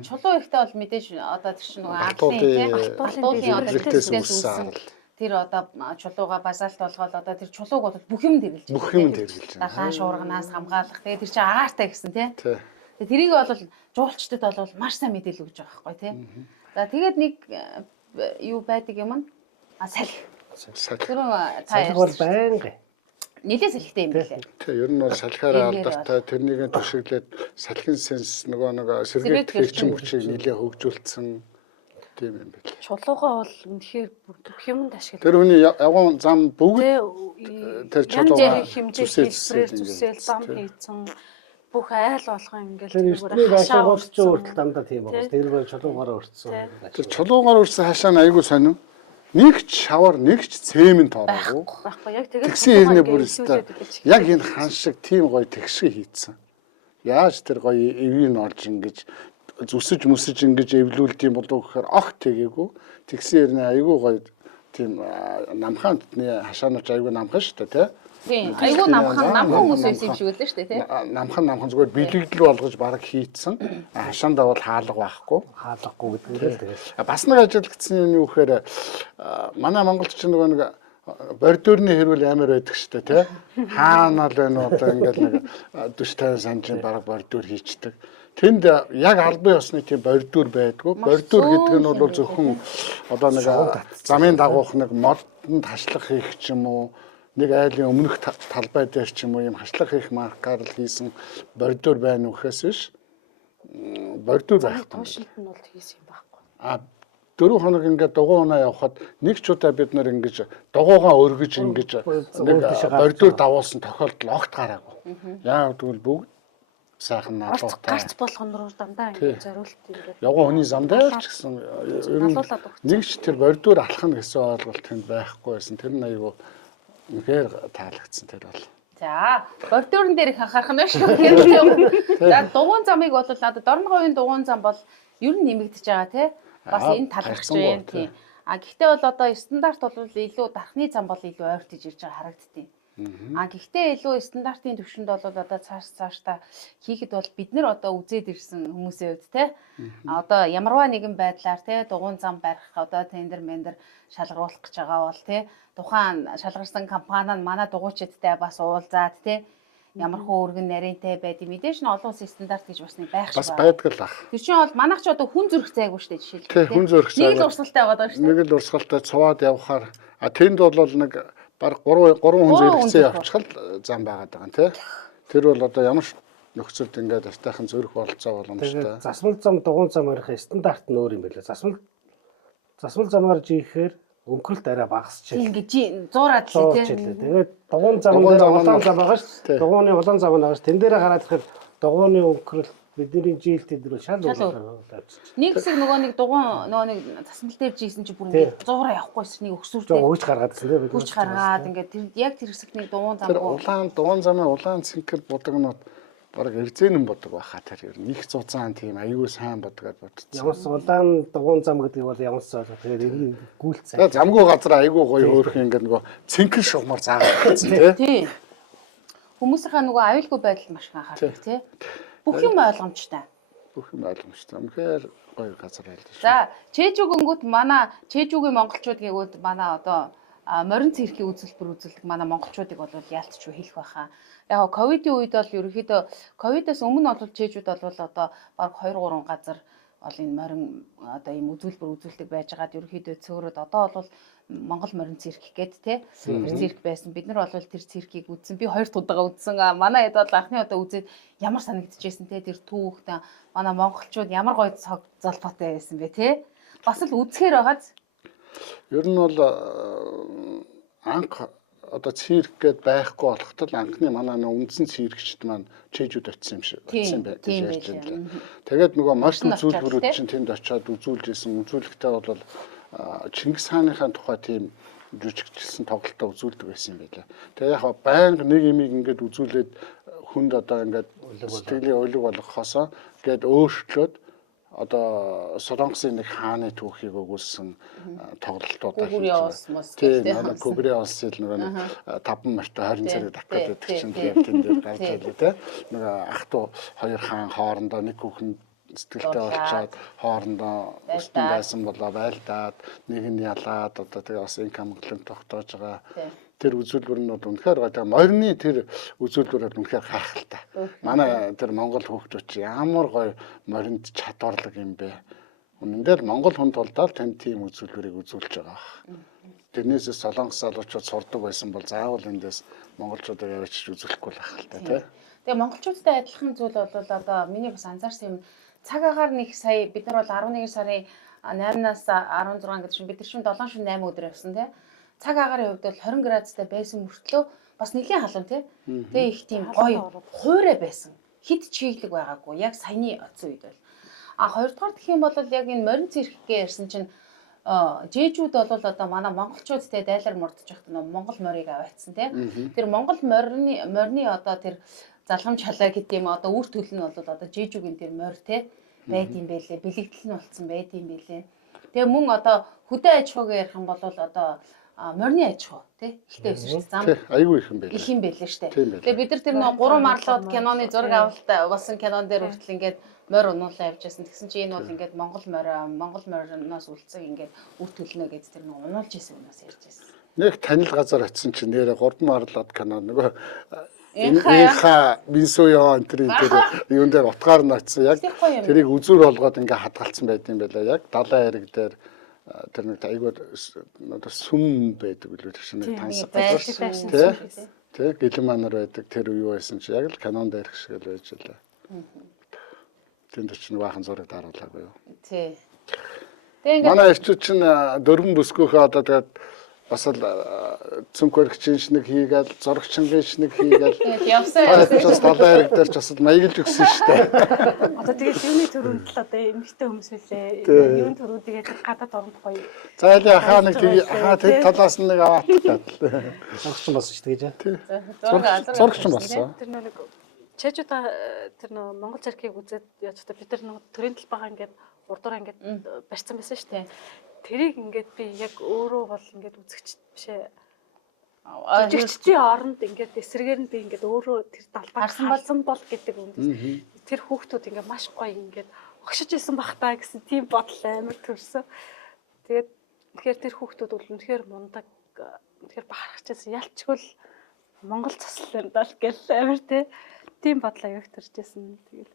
Чулуу ихтэй бол мэдээж одоо тэр чинь нөгөө арлын тий. Алтуулын одоо төлөвлөсөн тэр одоо чулууга базалт болгоод одоо тэр чулууг бол бүх юм хэрэгжилж байна. Бүх юм хэрэгжилж байна. Далайн шуурганаас хамгаалах. Тэгээ тэр чинь агаартай гэсэн тий. Тэгээ тэрийг бол жуулчдад бол маш сайн мэдээлэл өгж байгаа байхгүй тий. За тэгээд нэг юу байдаг юм нь салхи. Тэр салхи бол байнга. Нилээ салхитай юм билээ. Тий, ер нь бол салхиараа алдартай тэрнийг төшөглөөд салхин сенс нөгөө сэргээд хэрэгчин хүчийг нилээ хөгжүүлсэн тийм юм билээ. Чулуугаа бол үнэхээр бүх юмд ашигладаг. Тэр хүний явган зам бүгд тэр чулуугаа хэмжээ хэлбэрээр зүсэл зам хийцэн бүх айл болгон ингээл тэргээр хашаа урьдчилан хүртэл дандаа тийм байна. Тэр чулуугаар урьдсан. Тэр чулуугаар урьдсан хашаа нь айгүй сонин. Нэг ч шавар, нэг ч цемент тоороогүй. Баггүй яг тэгээд тэгсэн хэрнээ бүр өстой. Яг энэ хан шиг тийм гоё тэгшгэ хийцэн. Яаж тэр гоё эвийг орж ингэж зүсэж мүсэж ингэж эвлүүлдэм болов гэхээр огт тэгээгүй. Тэгсэн хэрнээ айгүй гоё тийм намхаан дотны хашаанууч айгүй намхан шүү дээ тий. Тийм. Айгуу намхан хүмүүс байсан юм шиг үлээ шүү дээ тий. Намхан зүгээр бэлэгдэл болгож бараг хийцэн. Хашаандаа бол хаалга байхгүй. Хаалгагүй гэдэг нь тэгэл. Бас нэг ажиглагдсан юм юу гэхээр манай монголчин нөгөө нэг бордюрны хэрүүл амар байдаг шүү дээ тий. Хаана л байна одоо ингээл нэг 40-50 см бараг бордюр хийчдэг. Тэнд яг албан ёсны тийм бордюр байдгүй. Бордюр гэдэг нь бол зөвхөн одоо нэг замын дагуух нэг модонд хашлах хийх ч юм уу, нэг айлын өмнөх талбай дээр ч юм уу юм хашлах хийх маркаар л хийсэн бордюр байна үхээс биш. Бордюр байх. Туушилт нь бол хийсэн юм байхгүй. 4 хоног ингээд дугуй унаа явхад нэг ч удаа бид нэр ингэж дугуйгаа өргөж ингэж нэг бордюр давуулсан тохиолдол огт гараагүй. Яа гэвэл бүгд сайхан наалуутай. Гарц болгон руу дандаа ингэ зориулт ингээд. Явган хүний зам дээр ч гэсэн нэг ч тэр бордюр алхах нь гэсэн ойлголт тэнд байхгүй байсан. Тэр нь айгүй үнэхээр таалагдсан тэр бол. За, бордюрн дээр их анхаарах нь шүү дээ. За, дугуйн замыг бол одоо Дорноговын дугуйн зам бол ер нь нэмэгдэж байгаа тий. Бас энэ талархж байна тий. Гэхдээ бол одоо стандарт бол илүү дархны зам бол илүү ойртож ирж байгаа харагдтiin. Гэхдээ илүү стандартын түвшинд бол одоо цаашдаа хийхэд бол бид нар одоо үзээд ирсэн хүмүүсийн хувьд те одоо ямарваа нэгэн байдлаар те дугуйн зам барих одоо тендер мендер шалгаруулах гэж байгаа бол те тухайн шалгарсан компани нь манай дугуйчдтай бас уулзаад те ямархуу өргөн нарийнтай байдгийг мэдээж нь олон улсын стандарт гэж бас нэг байх шиг байна. Бас байдаг л ах. Тэр чинь бол манайх ч одоо хүн зүрх зайгүй шүү дээ жишээлбэл. Тий, хүн зүрх зайгүй. Нэг л урсгалтай байгаа шүү дээ. Нэг л урсгалтай цуваад явхаар тэнд бол нэг баг 3 хүн зэрэгцээ явчихал зам байгаад байгаа юм тий. Тэр бол одоо ямар нөхцөлд ингээд автайхан зөрөх болцоо боломжтой. Засмал зам дугуйн зам арих стандарт нь өөр юм байлаа. Засмал замаар жигэхээр өнгөрөлт арай багасч байна. Ингээд зуураад л тий. Тэгээд дугуйн зам дээр улаан зам байгаа шүү дээ. Дугуйны улаан зам байгаа шүү. Тэн дээрээ хараад ихээр дугуйны өнгөрөлт бидний жилд тэдэр шал өөр. Нэг хэсэг нөгөө нэг дугуйн нөгөө нэг засмал дээр жийсэн чи бүр ингээд зуураа явахгүйс нэг өксүртэй. Өгч гаргаад гэсэн тийм. Өгч гаргаад ингээд тэр яг тэр хэсэгний дугуйн зам. Тэр дугуйн замын улаан цэнхэр будагнууд бараг эрзэнэн бодог байхаа тэр их зузаан тийм аюу сайн бодгаад бодсон. Ямарс улаан дугуйн зам гэдэг бол ямарс болоо тэгээд энэ гүйлцээ. Тэгээд замгүй газар аюу гоё хөөрх ингээд нөгөө цэнхэр шугамар заагаад байсан тий. Хүмүүсийнхаа нөгөө аюулгүй байдал маш их анхаардаг тий. Бүх юм ойлгомжтой. Бүх юм ойлгомжтой. Үнэхээр гоё газар байлаа. За, Чэжүүг өнгөт манай Чэжүүгийн монголчууд гээгүүд манай одоо морин цэрхийн үзүүлбэр үзүүлдэг манай монголчуудыг бол яалтч хэлэх байхаа. Яг ковидын үед бол ерөнхийдөө ковидоос өмнө бол Чэжүүд бол одоо баг 2-3 газар бол энэ морин одоо ийм үзүүлбэр үзүүлдэг байжгаад ерөнхийдөө цөөрөд одоо бол Монгол морин цирк гээд те тэр цирк байсан. Бид нар бол тэр циркийг үзсэн. Би 2 тудаага үзсэн. Манай хэд бол анхны удаа үзээд ямар санагдчихсэн те тэр түүхтэй манай монголчууд ямар гоё цог залбаатай байсан бэ те. Бас л үзэхээр байгааз. Ер нь бол анх одоо цирк гээд байхгүй болоход л анхны манай үндсэн циркчд маань Чэжүүд очсон юм шиг очсон байх гэж ярьж байна. Тэгээд нөгөө морин үзүүлбэрүүд чинь тэнд очиод үзүүлж исэн. Үзүүлэхдээ бол Чингис хааныхаа тухай тийм жүжигчлсэн тоглолтоо үзүүлдэг байсан юм байлаа. Тэгээ яг байнга нэг юмыг ингээд үзүүлээд хүнд одоо ингээд сэтгэлийн өлөг болгохоосоо гээд өөрчлөөд одоо Солонгосын нэг хааны түүхийг өгүүлсэн тоглолтуудаа хийж байна. Көгрийн улсын нэг 5 март 20 зэрэг давтаад байдаг чинь тийм дээр гарч ирлээ те. Нэг ах トゥ хоёр хаан хоорондоо нэг хүүхэн сэтгэлтэй болчоод хоорондоо устан байсан болоо байлдаад нэг нь ялаад одоо тэгээ бас инкам хөглөм тогтоож байгаа. Тэр үзүүлбэр нь бол үнэхээр гоё. Морины тэр үзүүлбэрүүд үнэхээр гайхалтай. Манай тэр Монгол хүүхдүүд чи ямар гоё моринд чадварлаг юм бэ. Үнэн дээр Монгол хүн тулдаа тань тийм үзүүлбэрийг үзүүлж байгаа. Тэрнээсээ Солонгос залуучууд сурдаг байсан бол заавал эндээс монголчуудаа явж үзүүлэхгүй л байх л та тий. Тэгээ монголчуудтай адилхан зүйл бол одоо миний бас анзаарсан юм цаг агаар нэг сая бид нар бол 11 сарын 8-наас 16 гэдэг чинь бид нар чинь 7 шөнө 8 өдөр явсан тий. Цаг агарын хувьд бол 20 градустай байсан мөртлөө бас нэлийн халуун тий. Тэгээ их тийм гоё хуурай байсан. Хит чиглэг байгаагүй. Яг саяны оцсон үед бол. Хоёрдугаар гэх юм бол яг энэ морин циркгээ ярьсан чинь Жэжүүд бол одоо манай монголчуудтэй дайлар мурдж явахт нь Монгол морийг аваадсан тий. Тэр Монгол морины одоо тэр залхамж халаа гэдэг юм одоо үр төлн нь бол одоо Жэжүүгийн тэр морь тий байд юм бэлээ. Бэлэгдэл нь болцсон байд юм бэлээ. Тэгээ мөн одоо хөдөө аж ахуйг ярих юм бол одоо морины аж ахуй тий ихтэй байсан шүү дээ. Зам Тий, айгүй их юм байлаа. их юм байлээ шүү Тийм дээ. байлээ. Тэгээ бид нар тэр нэг 3 марлууд киноны зураг авалт болсон кинон дээр хүртэл ингээд морь унуулаа явж байсан. Тэгсэн чинь энэ бол ингээд Монгол мориноос үлдсэн ингээд үр төлнө гэж тэр нэг унуулж исэн юм бас ярьж байсан. Нэг танил газар очисон чинь нэрээ 3 марлаад кино нөгөө Инха Минсуяа энтрийн тэр юун дээр утгаар нь очисон. Яг тэрийг үзүр болгоод ингээ хадгалсан байт юм байлаа. Яг далайн хэрэг дээр тэр нэг айгүй сүм байдаг үлээ тэр чинь тансаг газар. Тэ гэлэн манар байдаг тэр юу байсан чи яг л кинонд дээрх шиг л байж лээ. Тэнд чинь баахан зураг даруулаагүй юу. Тий. Тэгээ ингээ Манай ирчүүд чинь дөрвөн бүсгүйхээ одоо тэгээд бас л цүнх баригчин нэг хийгээл зурагчингийн нэг хийгээл явсан бас далайн хэрэг дээр ч бас маяглж өгсөн шүү дээ. Одоо тэгээд юуны төрөнд л одоо эмэгтэй хүмүүс үлээ. Юуны төрөнд тэгээд гадаад оронд гоё. За яа хаа нэг тэр талаас нь нэг аваад таад. Зурагч болсон шүү дээ гэж. Зурагч болсон. Тэр нэг чэжүүта тэр нөө Монгол царкийг үзээд яаж та бид нар нөө төрийн талбайгаа ингээд урдуур ингээд барьсан байсан шүү дээ. Тэрийг ингээд би яг өөрөө бол ингээд үзэгч бишээ. Үзэгчдийн оронд ингээд эсрэгээр нь би ингээд өөрөө тэр талбай харсан бол гэдэг юм. Тэр хүүхдүүд ингээд маш гоё ингээд огшиж исэн бах таа гэсэн тийм бодол амар төрсөн. Тэгээд тэгэхээр тэр хүүхдүүд бол үнэхээр мундаг үнэхээр бахархчихсан ялчгүй л Монгол цослол юм даа л гэл амар тийм бодол аяг төржсэн. Тэгэл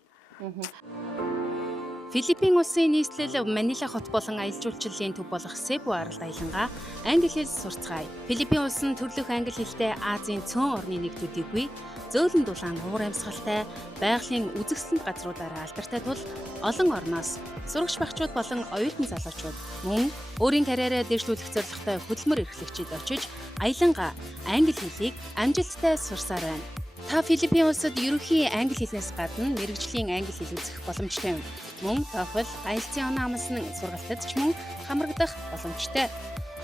Филиппин улсын нийслэл Манила хот болон аялал жуулчлалын төв болох Себу аралд аялангаа англи хэл сурцгаая. Филиппин улс нь төрлөх англи хэлтэй Азийн цөөн орны нэг төдийгүй зөөлөн дулаан уур амьсгалтай байгалийн үзэсгэлэнт газруудаараа алдартай тул олон орноос сурагч багчууд болон оюутан залуучууд мөн өөрийн карьераа дэвшлүүлэх зорилготой хөдөлмөр эрхлэгчид очиж аялангаа англи хэлийг амжилттай сурсаар байна. Та Филиппин улсад ерөнхий англи хэлнээс гадна мэргэжлийн англи хэл үзэх боломжтой юм. Мөн TOEFL, IELTS-ийн оноо амсны сургалтад ч мөн хамрагдах боломжтой.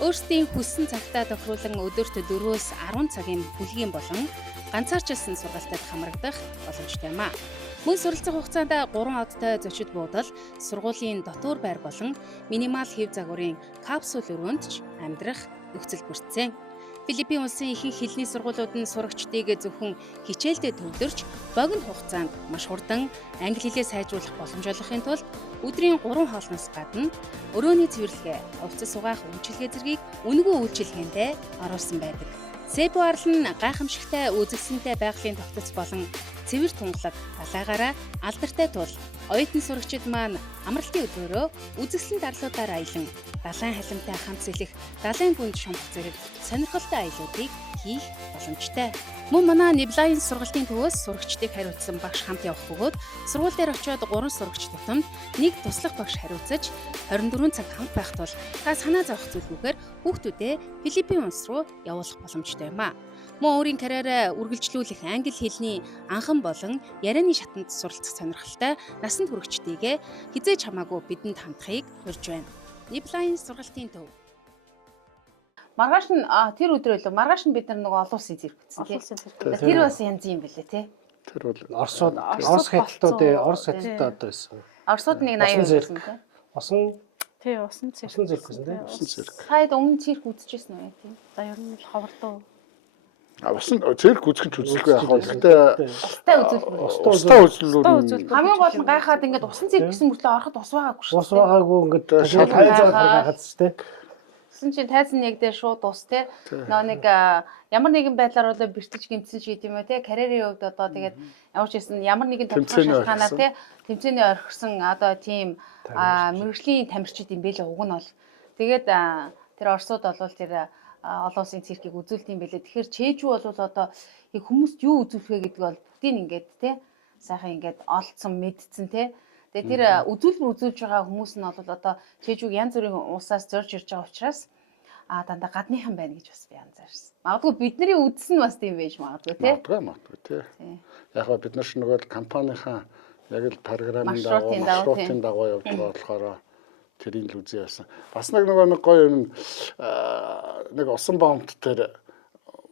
Өөрсдийн хүссэн цагтаа тохируулан өдөрт 4-өөс 10 цагийн бүлгийн болон ганцаарчилсан сургалтад хамрагдах боломжтой юм а. Мөн суралцах хугацаанд 3 одтой зочид буудал, сургуулийн дотуур байр болон минимал хэв загварын капсул өрөөнд ч амьдрах нөхцөл бүрдсэн. Филиппин улсын ихэнх хэлний сургуулиуд нь сурагчдыг зөвхөн хичээлдээ төвлөрч богино хугацаанд маш хурдан англи хэлээ сайжруулах боломж олгохын тулд өдрийн 3 хоолноос гадна өрөөний цэвэрлэгээ, хувцас угаах үйлчилгээ зэргийг үнэгүй үйлчилгээндээ оруулсан байдаг. Себу арал нь гайхамшигтай үзэсгэлэнтэй байгалийн тогтоц болон цэвэр тунгалаг далайгаараа алдартай тул оюутан сурагчид маань амралтын өдрөөрөө үзэсгэлэнт арлуудаар аялан далайн халимтай хамт сэлэх, далайн гүнд шумбах зэрэг сонирхолтой аялуудыг хийх боломжтой. Мөн манай Niblайн сургалтын төвөөс сурагчдыг хариуцсан багш хамт явах бөгөөд сургууль дээр очиод 3 сурагч тутамд нэг туслах багш хариуцаж 24 цаг хамт байх тул та санаа зовох зүйлгүйгээр хүүхдүүдээ Филиппин улс руу явуулах боломжтой юм а. Мөн өөрийн карьераа үргэлжлүүлэх англи хэлний анхан болон ярианы шатанд суралцах сонирхолтой насанд хүрэгчдийгээ хизээж хамаагүй бидэнд хандахыг урьж байна. Niblайн сургалтын төв. Маргааш нь тэр өдрөө л маргааш нь бид нар нөгөө олон улсын цирк үзсэн тийм. Тэр бас янз юм бэлээ тий. Тэр бол Орос хятадтай одоо байсан. Оросууд нэг 80 байсан тий. усан цирк байсан тий. Таад өмнө цирк үзчихсэн үү тий. За ер нь л ховрдоо. Усан цирк үзэх нь үзэлгүй яах вэ? Гэхдээ Устаа үзүүлбэр. хамгийн гол нь гайхаад ингээд усан цирк гэсэн мөртлөө ороход ус байгаагүй шүү. Ус байгаагүй ингээд тайзаад гайхаад тий. Гэсэн чинь тайзан нэг дээр шууд ус тий. Нөө нэг ямар нэгэн байдлаар бол бэртэж гимтсэн ч гэдэм үү тий. Карьерийн хувьд одоо тэгээд ямар ч байсан ямар нэгэн тодорхой шалтгаанаар тий тэмцээний орхисон одоо тийм мэргэжлийн тамирчид юм бэлээ уг нь бол. Тэгээд тэр орсууд бол тэр олон улсын циркийг үзүүлдэг юм бэлээ. Тэгэхээр чэжүү бол одоо хүмүүст юу үзүүлэх вэ гэдэг бол бүгдийг ингээд тий сайхан ингээд олцсон мэдсэн тий. Тэгээ тэр үзүүлбэр үзүүлж байгаа хүмүүс нь бол одоо чэжүүг янз бүрийн улсаас зорж ирж байгаа учраас дандаа гадныхан байна гэж бас би анзаарсан. Магадгүй бидний үдс нь бас тийм байж магадгүй тий. Магадгүй тий. Яг ба бид нар ч нөгөө компанийнхаа яг л програмын маршрутын дагуу явж байгаа болохоор тэрийг л үзье яасан. Бас нэг гоё юм нэг усан бомбт тэр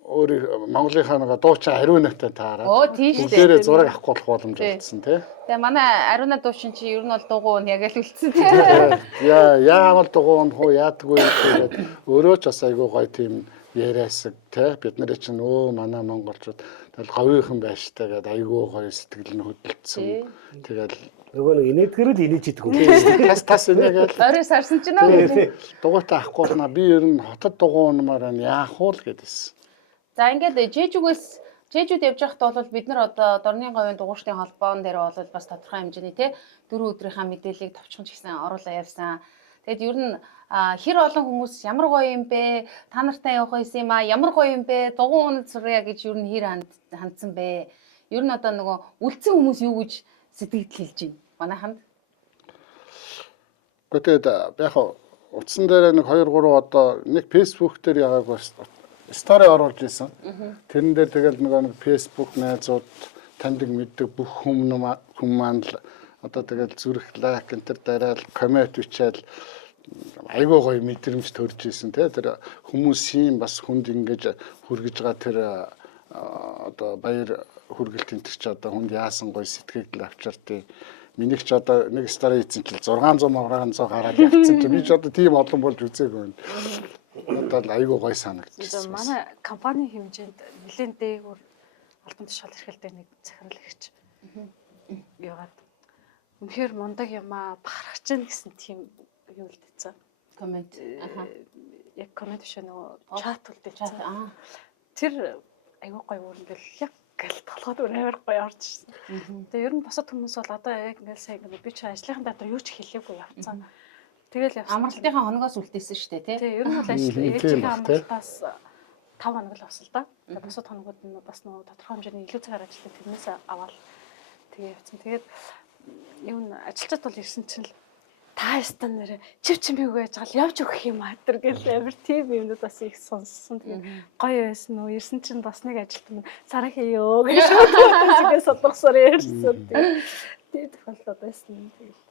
өөр Монголынхаа нэг дуучин ариунаатай таараад. Оо тийм шүү Бүгдээрээ дээ. зураг авах боломж олдсон тий. Тэгээ манай Ариуна дуучин чи ер нь бол дугуй нь яг л үлдсэн тий. Яамал дугуун хуу яадгүй тэгээд өөрөө ч бас айгүй гоё тийм яриасаг тий. Бид нарыг чинь манай монголчууд тэгэл говийнхан байштай гэдэг айгүй гоё сэтгэл нь хөдөлсөн. Тэгэл нөгөө нэг инээдгэр л инээж идэх юм. тас инээгээл Орой сарсан ч нөө. дугуйтай авахгүй байна. Би ер нь хотод дугуунмаар яах вэ гэдээс. За ингээд Жээжүүд явж байхдаа бол бид нар одоо Дорны говийн дугуйчдын холбоон дээр бол бас тодорхой хэмжээний тий 4 өдрийнхаа мэдээллийг товчхон ч гэсэн оруулаа явсан. Тэгэд ер нь хэр олон хүмүүс ямар гоё юм бэ? Та нартай явах байсан юм а? Ямар гоё юм бэ? Дугуй унад сурья гэж ер нь хэр хандсан бэ? Ер нь одоо нөгөө үлдсэн хүмүүс юу гэж сэтгэл хэлж байна? Манай ханд. Гэхдээ яг утсан дээр нэг 2 3 одоо нэг Facebook дээр ягааг бас стори оруулж исэн. Тэрэн дээр тэгэл нэг Facebook найзууд таньдаг мэддэг бүх хүмүүс маань л одоо тэгэл зүрх лайк энтер дараал коммент бичээл айгүй гоё мэдрэмж төрж исэн тий. Тэр хүмүүсийн бас хүнд ингэж хүргэж байгаа тэр одоо баяр хүргэлт энэ ч одоо хүнд яасан гоё сэтгэл авчиртыг минийх ч одоо нэг стори хийсэн чил 600 гараад явцсан чи би ч одоо тийм олон болж үзээгүй байна. Одоо айгүй гоё санагдчихсан. Манай компани хэмжээнд нэлээд дээгүүр албан тушаал эрхэлдэг нэг захируулагч яагаад үнэхээр мундаг юмаа бахархаж гэн гэсэн тийм юу үлдээсэн. Коммент. Яг коммент биш нөгөө чат үлдээсэн. Тэр айгүй гоё өрнөл яг гэл толгойд амар гоё орж ирсэн. Тэгээ ер нь босод хүмүүс бол одоо яг ингээл сайн ингээд би чи ажлынхаа дотор юу ч хэлээгүй явцсан. Тэгэл явсан. Амралтынхаа хоногоос үлдээсэн шүү дээ тий. Тэгээ ер нь бол ээжийнхээ амралтаас 5 хоног л болсон л да. Тэгээ босод хоногуд нь бас нөгөө тодорхой хэмжээний илүү цагаар ажилладаг тэрнээс аваад тэгээ явцсан. Тэгээд юу н ажилчид бол ирсэн чинь л та ястаа нэрэ чив чимээгүй байж гал явж өгөх юм аа тэр гэл амар тийм юмнууд бас их сонссон. Тэгээ гоё байсан уу ирсэн чинь бас нэг ажилт минь сараа хийё гэж шууд содгосоор ярьсан. Тэгээ тохиолдол байсан. Тэгээ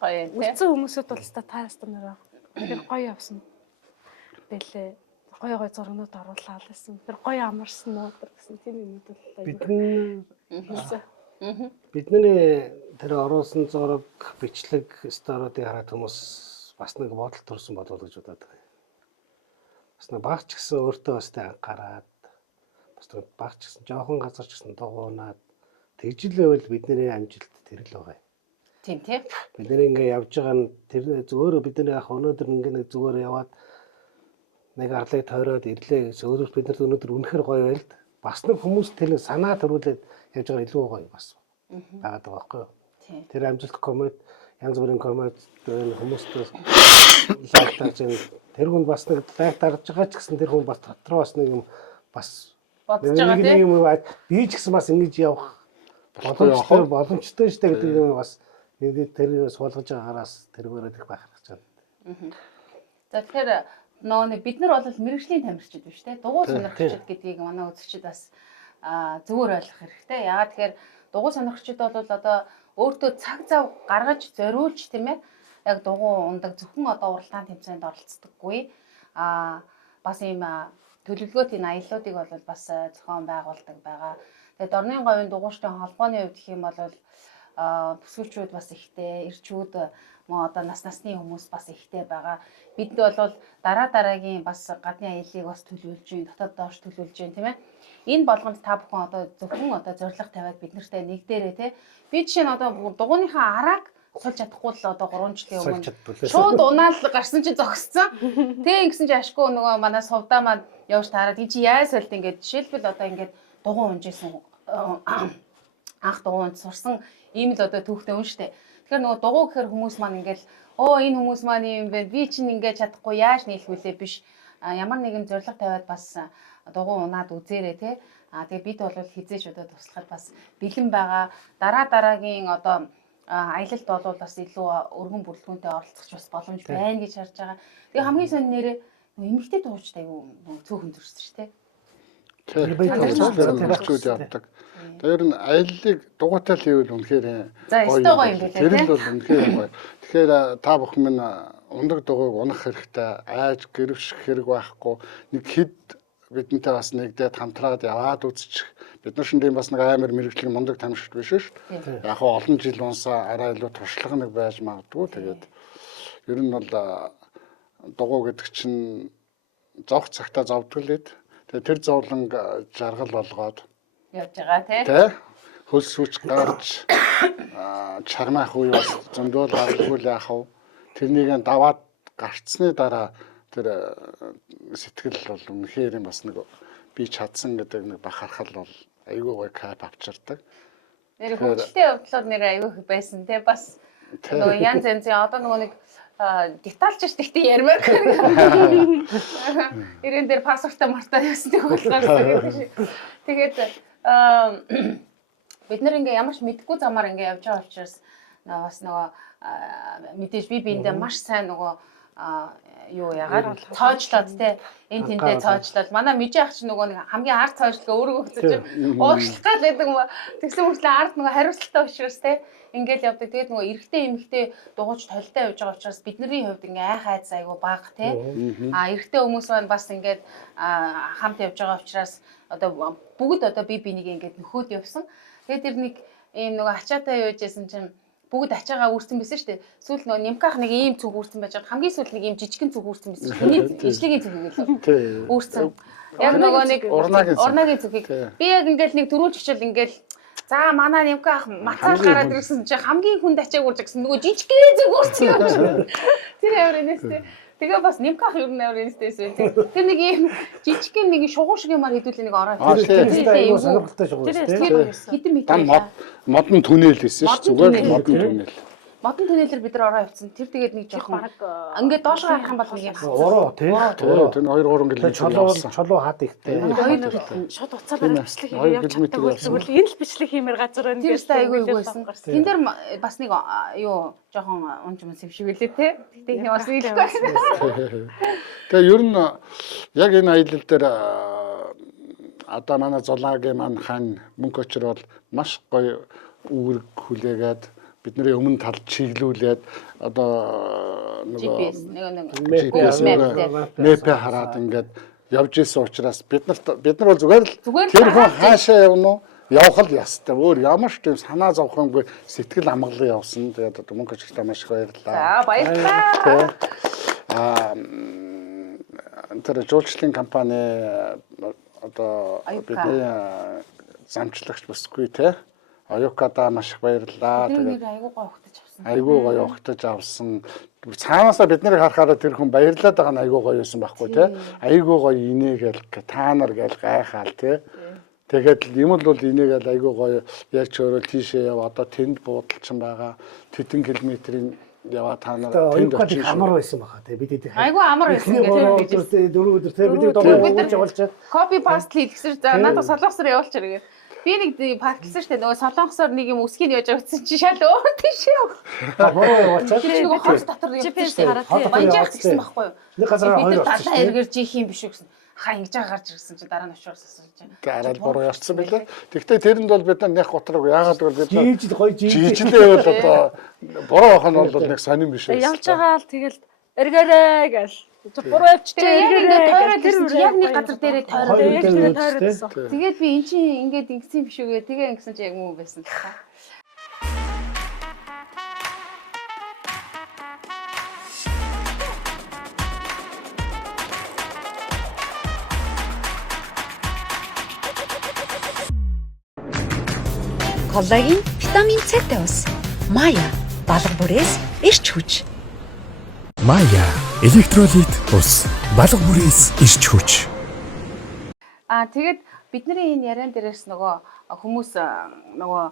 Гоё тий. үлдсэн хүмүүсүүд бол та ястаа нэрэ тэр гоё явсан бэлээ. Гоё зургнууд оруулаад байсан. Тэр гоё амарсан уу гэсэн тийм юмуд бол Бидний тэр оруулсан зураг бичлэг сторуудыг хараад хүмүүс бас нэг бодол төрсөн болов уу гэж бодоод байгаа. Бас нэг багч гэсэн өөртөө бастай анхаарад бас нэг багч гэсэн жоохон газар ч гэсэн дугуунаад тэгжилээвэл бидний амжилт тэр л байгаа. Тийм тий. Бид нэр ингээ явж байгаа нь тэр зөвөр бидний яг өнөөдөр ингээ нэг зүгээр яваад нэг арлыг тойроод ирлээ гэсэн өөрөөр бид нар өнөөдөр үнэхэр гоё байл бас нэг хүмүүс тэр санаа төрүүлээд явж байгаа илүү гоё бас байгаад байгаа байхгүй юу? Тэр амжилт коммент янз бүрийн коммент хүмүүстээ лайктаж тэр хүн бас нэг лайк дарж байгаа ч гэсэн тэр хүн бас дотроо бас нэг юм бас бодож байгаа тий. юм би ч гэсэн бас ингэж явах боломжтой шүү дээ гэдэг юм бас нэг тэр суулгаж байгаараас тэргээрээ их бахархаж байна. За тэгэхээр нөгөө бид нар бол мэрэгжлийн тамирчид биш те дугуй сонирхчид гэдгийг манай үзэгчид бас зөвөр ойлгох хэрэгтэй. Яагаад тэгэхээр дугуй сонирхчид бол одоо өөртөө цаг зав гаргаж зориулж тийм ээ яг дугуй ундаг зөвхөн одоо уралдаан тэмцээнд оролцдоггүй. Бас ийм төлөвлөгөөт энэ аяллуудыг бол бас зохион байгуулдаг байгаа. Тэгээд Дорны говийн дугуйчдын холбооны хувьд гэх юм бол бүсгүүлчүүд бас ихтэй, ирчүүд одоо насны хүмүүс бас ихтэй байгаа. Бид бол дараагийн бас гадны аяллыг бас төлөвлөж гин, дотоод доош төлөвлөж гин тийм ээ. Энэ болгонд та бүхэн одоо зөвхөн одоо зорилго тавиад бид нартай нэгдээрээ тий. Би жишээ нь одоо дугуйныхаа арааг сольж чадахгүй л одоо 3 жилийн өмнө шууд унаал гарсан чинь зогссон. Тэг ингэсэн чинь ашгүй нөгөө манай сувдаа маань явж таараад энэ чи яа сольт ингээд жишээлбэл одоо ингээд дугуй унжсэн анх дугуйд сурсан ийм л одоо түүхтэй юм штэ. Тэгэхээр нөгөө дугуй гэхэр хүмүүс маань ингээл энэ хүмүүс маань юм бэ би чинь ингээд чадахгүй яаж нийлхүүлээ биш. Ямар нэгэн зорилго тавиад бас дугуй унаад үзээрэй тий. Тэгээ бид бол хизээж одоо туслахад бас бэлэн байгаа. Дараагийн одоо аялалд бол бас илүү өргөн бүрэлдэхүүнтэй оролцох бас боломж байна гэж харж байгаа. Тэгээ хамгийн сонь нэрээ эмэгтэй дуучтай аюу цөөхөн зөрсөн шүү дээ. Тэрчүүд явдаг. Тэр нь аяллыг дугуйтай л хийвэл үнэхээр гоё юм билээ. Тэр нь бол үнэхээр гоё. Тэгэхээр та бүхэн минь ундаг дугуйг унах хэрэгтэй. Айж гэрвших хэрэг байхгүй. Нэг хэд бидэнтэй бас нэгдээд хамтраад яваад үзчих. Бид нар шинэ бас нэг амар мэрэгжлийн мундаг тамирчид биш шүү дээ. Яг хоо олон жил унсаа арай илүү туршлага нэг байж магадгүй. Тэгээд ер нь бол дугуй гэдэг чинь зовх цагтаа зовдголээд тэгээд тэр зовлон жаргал болгоод явж байгаа тий. Тэ хөлс сүч гарч чармаах үе бас зөндөө гаргалгүй яах вэ? Тэрнийг даваад гарцсны дараа тэр сэтгэл бол үнэхээр юм бас нэг би чадсан гэдэг нэг бахархал бол айгүй гой кайф авчирдаг. Нэр хөгжилтэй явдлууд нэр айгүй их байсан тий. Бас нөгөө янз янзын одоо нөгөө нэг детальч штэ ярмаар. Ирэн дээр паспортаа мартаа ясдаг болохоор тэгээд бид нар ингээ ямар ч мэдгүй замаар ингээ явж байгаа учраас бас нөгөө мэдээж би биэндээ маш сайн нөгөө юу ягаад цоожлоод те энэ тэнтэй цоожлол манай мижи ах чи нөгөө нэг хамгийн ард цоожлоо өөрөө өгцөж уушлах гал гэдэг юм тэгсэн мөртлөө ард нөгөө хариуцлагатай учраас те ингээл явдаг. Тэгээд нөгөө эрэгтэй эмэгтэй дугуйч толтой явж байгаа учраас бидний хувьд ингээ айх айц айгу бага те эрэгтэй хүмүүс маань бас ингээд хамт явж байгаа учраас одоо бүгд одоо би бинийг ингээд нөхөд явсан. Тэгээд тэр нэг ийм нөгөө ачаатай юу яжсэн чинь бүгд ачаагаа үүрсэн байсан шүү дээ. Сүүл нөгөө нимках нэг ийм зүг үүрсэн байж байгаа. Хамгийн сүүл нэг ийм жижигхэн зүг үүрсэн байсан шүү дээ. Ижлэгийн зүг гэлээ. Үүрсэн. Яг нөгөө нэг урнагийн зүгийг би яг ингээд нэг дөрөв жичэл ингээд за манай нимках мацаар гараад ирсэн чинь хамгийн хүнд ачааг үрж гэсэн нөгөө жижигхэн зүг үүрсэн юм. Тэр ямар нээстэй. Тэгээ бас нимках юу нээр инстээсэн. Тэр нэг ийм жижигхэн нэг шугуун шиг юмар хэдүүлээ нэг ороод. Тэр сонирхолтой шугуун шүү дээ. Хитэн мэт. Модон түнэл байсан шүү. Зүгээр модон түнэл. Модон түнэлээр бид нар ороо явцсан. Тэр тэгээд нэг жоохон ингээд доош гарах юм бол нэг юм. Уруу тий. Тэр 2-3 км. Чулуу хаад ихтэй. Шууд уцаар бичлэг хийгээ явж чаддаг. Зүгээр энэ л бичлэг хиймээр газар байна гэж айгүй байсан. Тэн дээр бас нэг юу жоохон унж юм шиг үлээ те. Тэгтээ энэ бас ийлэхгүй. Тэгээ ер нь яг энэ аялал дээр одоо манай зулаагийн маань хан мөнгө очрол маш гоё үүрэг хүлээгээд бидний өмнө талд чиглүүлээд одоо нөгөө мэп хараад ингээд явж исэн учраас бид нар бол зүгээр л тэр хүн хаашаа явна уу явах л ястай. Өөр ямар ч тийм санаа зовхонгүй сэтгэл амгалан явсан. Тэгээд одоо мөнгө очролтой маш их баярлалаа. За баярлалаа. Тэр жуулчлалын компани одоо бидний замчлагч бүсгүй те. Аюукада маш их баярлалаа. Тэгээд айгуу гоё ухтаж авсан. Айгуу гоё ухтаж авсан. Цаанаасаа бид нарыг харахаараа тэр хүн баярлаад байгаа нь айгуу гоё байсан байхгүй тий. Айгуу гоё инээгээл та нар гээл гайхаал тий. Тэгээд юм л бол инээгээл айгуу гоё ярьж өөрөө тийшээ яв одоо тэнд буудалчин байгаа. Тэдэн километрийн яваа та нар тэнд очиж амар байсан баха тий. Бид идэх. Айгуу амар байсан гэдэг. 4 өдөр тий бид дөрөв явуулчаад копи паст хийлгэсэн. За надад солонгосоор явуулчаар гээ. Би нэг парклсан штэ нөгөө солонгосоор нэг юм үсгийг яаж авчихсан чи шал өөр тийшээ. Буруу явуулчаад. Тэр нөгөө хоос дотор GPS хараад баяжаач гэсэн байхгүй юу? Нэг газар хоёр очсон. Дадаа эргэрж их юм биш үү гэсэн. Хаа ингэж гарч ирсэн чи дараа нь очиорс асууж байна. Арай буруу явцсан байлаа. Тэгвэл тэрэнд бол бид нар нэг готрог яагаад гэвэл бид жижиг гоё жижиглээ бол одоо буруу ах нь бол нэг сонирн биш үү? Явж байгаа л тэгэл эргээрээ гэл буруу явчихсан. Яг нэг газар дээрээ тойроод. Тэгээд тэгээд би эн чинь ингээд ингэсэн биш үгээ. Тэгээ ингэсэн чи яг муу байсан. Коллаген, витамин С-тэй ус. Мая балга бүрээс ирч хүч. Мая электролит ус. Балга бүрээс ирч хүч. Тэгээд бидний энэ яриан дээрээс нөгөө хүмүүс нөгөө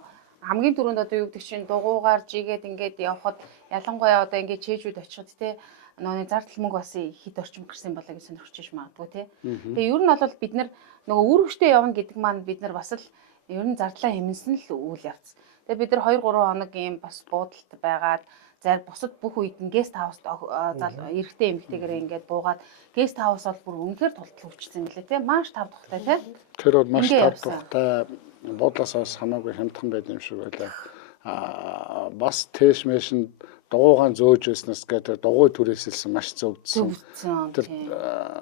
хамгийн түрүүнд одоо юу гэдэг чинь дугуугаар жигээд ингээд явхад ялангуяа одоо ингээд чэйжүүд очиход те нөгөө зардал мөнгө бас хэд орчим гэрсэн болоо гэж сонирхож магадгүй те. Тэгээ ер нь бол бид нар нөгөө үр хөштэй явна гэдэг маань бид нар бас л ер нь зардлаа хэмнэсэн л үйл явц. Тэгээ бид нар 2-3 хоног ийм бас буудалд байгаад зар бусад бүх үед нь гест хауст эрэгтэй эмэгтэйгээр ингээд буугаад гест хаус бол бүр үнэхээр тултал өвчсөн гэлээ те. Маш тав тухтай те. Тэр бол маш тав тухтай буудлаас хамаагүй хямдхан байд юм шиг байлаа. Бас тэш мэшин дугуйгаан зөөж байснаас гэдэг дугуй түрээсэлсэн маш зөвдсөн. Тэр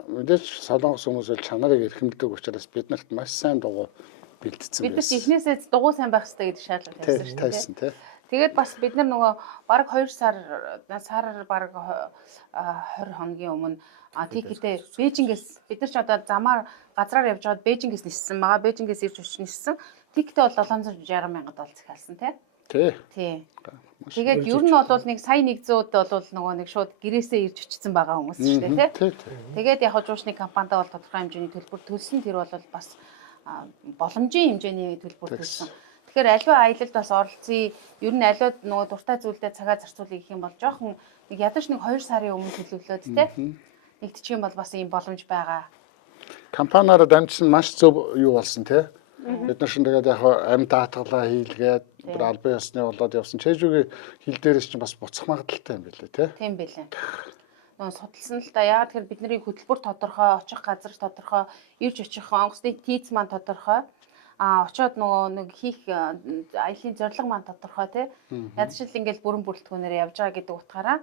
мэдээж солонгос хүмүүс бол чанарыг эрхэмлдэг учраас биднэрт маш сайн дугуй бэлдсэн бид нар эхнээсээ дугуй сайн байх хэрэгтэй гэдэг шаардлага тавьсан шүү тавьсан дээ. тий. Тэгээд бас бид нар нөгөө баг 2 сараар баг 20 хоногийн өмнө тикетээ Бээжингээс бид нар ч одоо замаар газраар явж байгаад Бээжингээс ниссэн байгаа. Бээжингээс ирж очиж ниссэн. Тикетээ бол 760 мянгад бол захиалсан тий. Тий. Тэгээд ер нь бол нэг сая 100-д бол нөгөө нэг шууд гэрээсээ ирж очсон байгаа хүмүүс шүү дээ тий. Тэгээд яг жуучны компанид бол тодорхой хэмжээний төлбөр төлсөн. Тэр бол бас боломжийн хэмжээний төлбөр төлсөн. Тэгэхээр аливаа аялалд бас оролцъё. Ер нь аливаа нөгөө дуртай зүйлдээ цагаа зарцуулъя гэх юм бол жоохон нэг ядаж нэг 2 сарын өмнө төлөвлөөд тий. Нэгдчих юм бол бас ийм боломж байгаа. Компаниараа дамжсан маш зөв юу болсон тий. Бид нар шин тэгээд яг амьд даатгалаа хийлгээд бүр албан ёсны болоод явсан. Чэжүүгийн хил дээрээс чинь бас буцах магадaltaй юм билээ тий. Тийм билээ. Нөө судалсан л да. Яагаад тэгэхээр бидний хөтөлбөр тодорхой, очих газар тодорхой, ирж очих онгоцны тийц маань тодорхой. Очоод нөгөө нэг хийх аялын зорилго маань тодорхой тий. Ядчил ингээл бүрэн бүрэлдэхүүнээр явж байгаа гэдэг утгаараа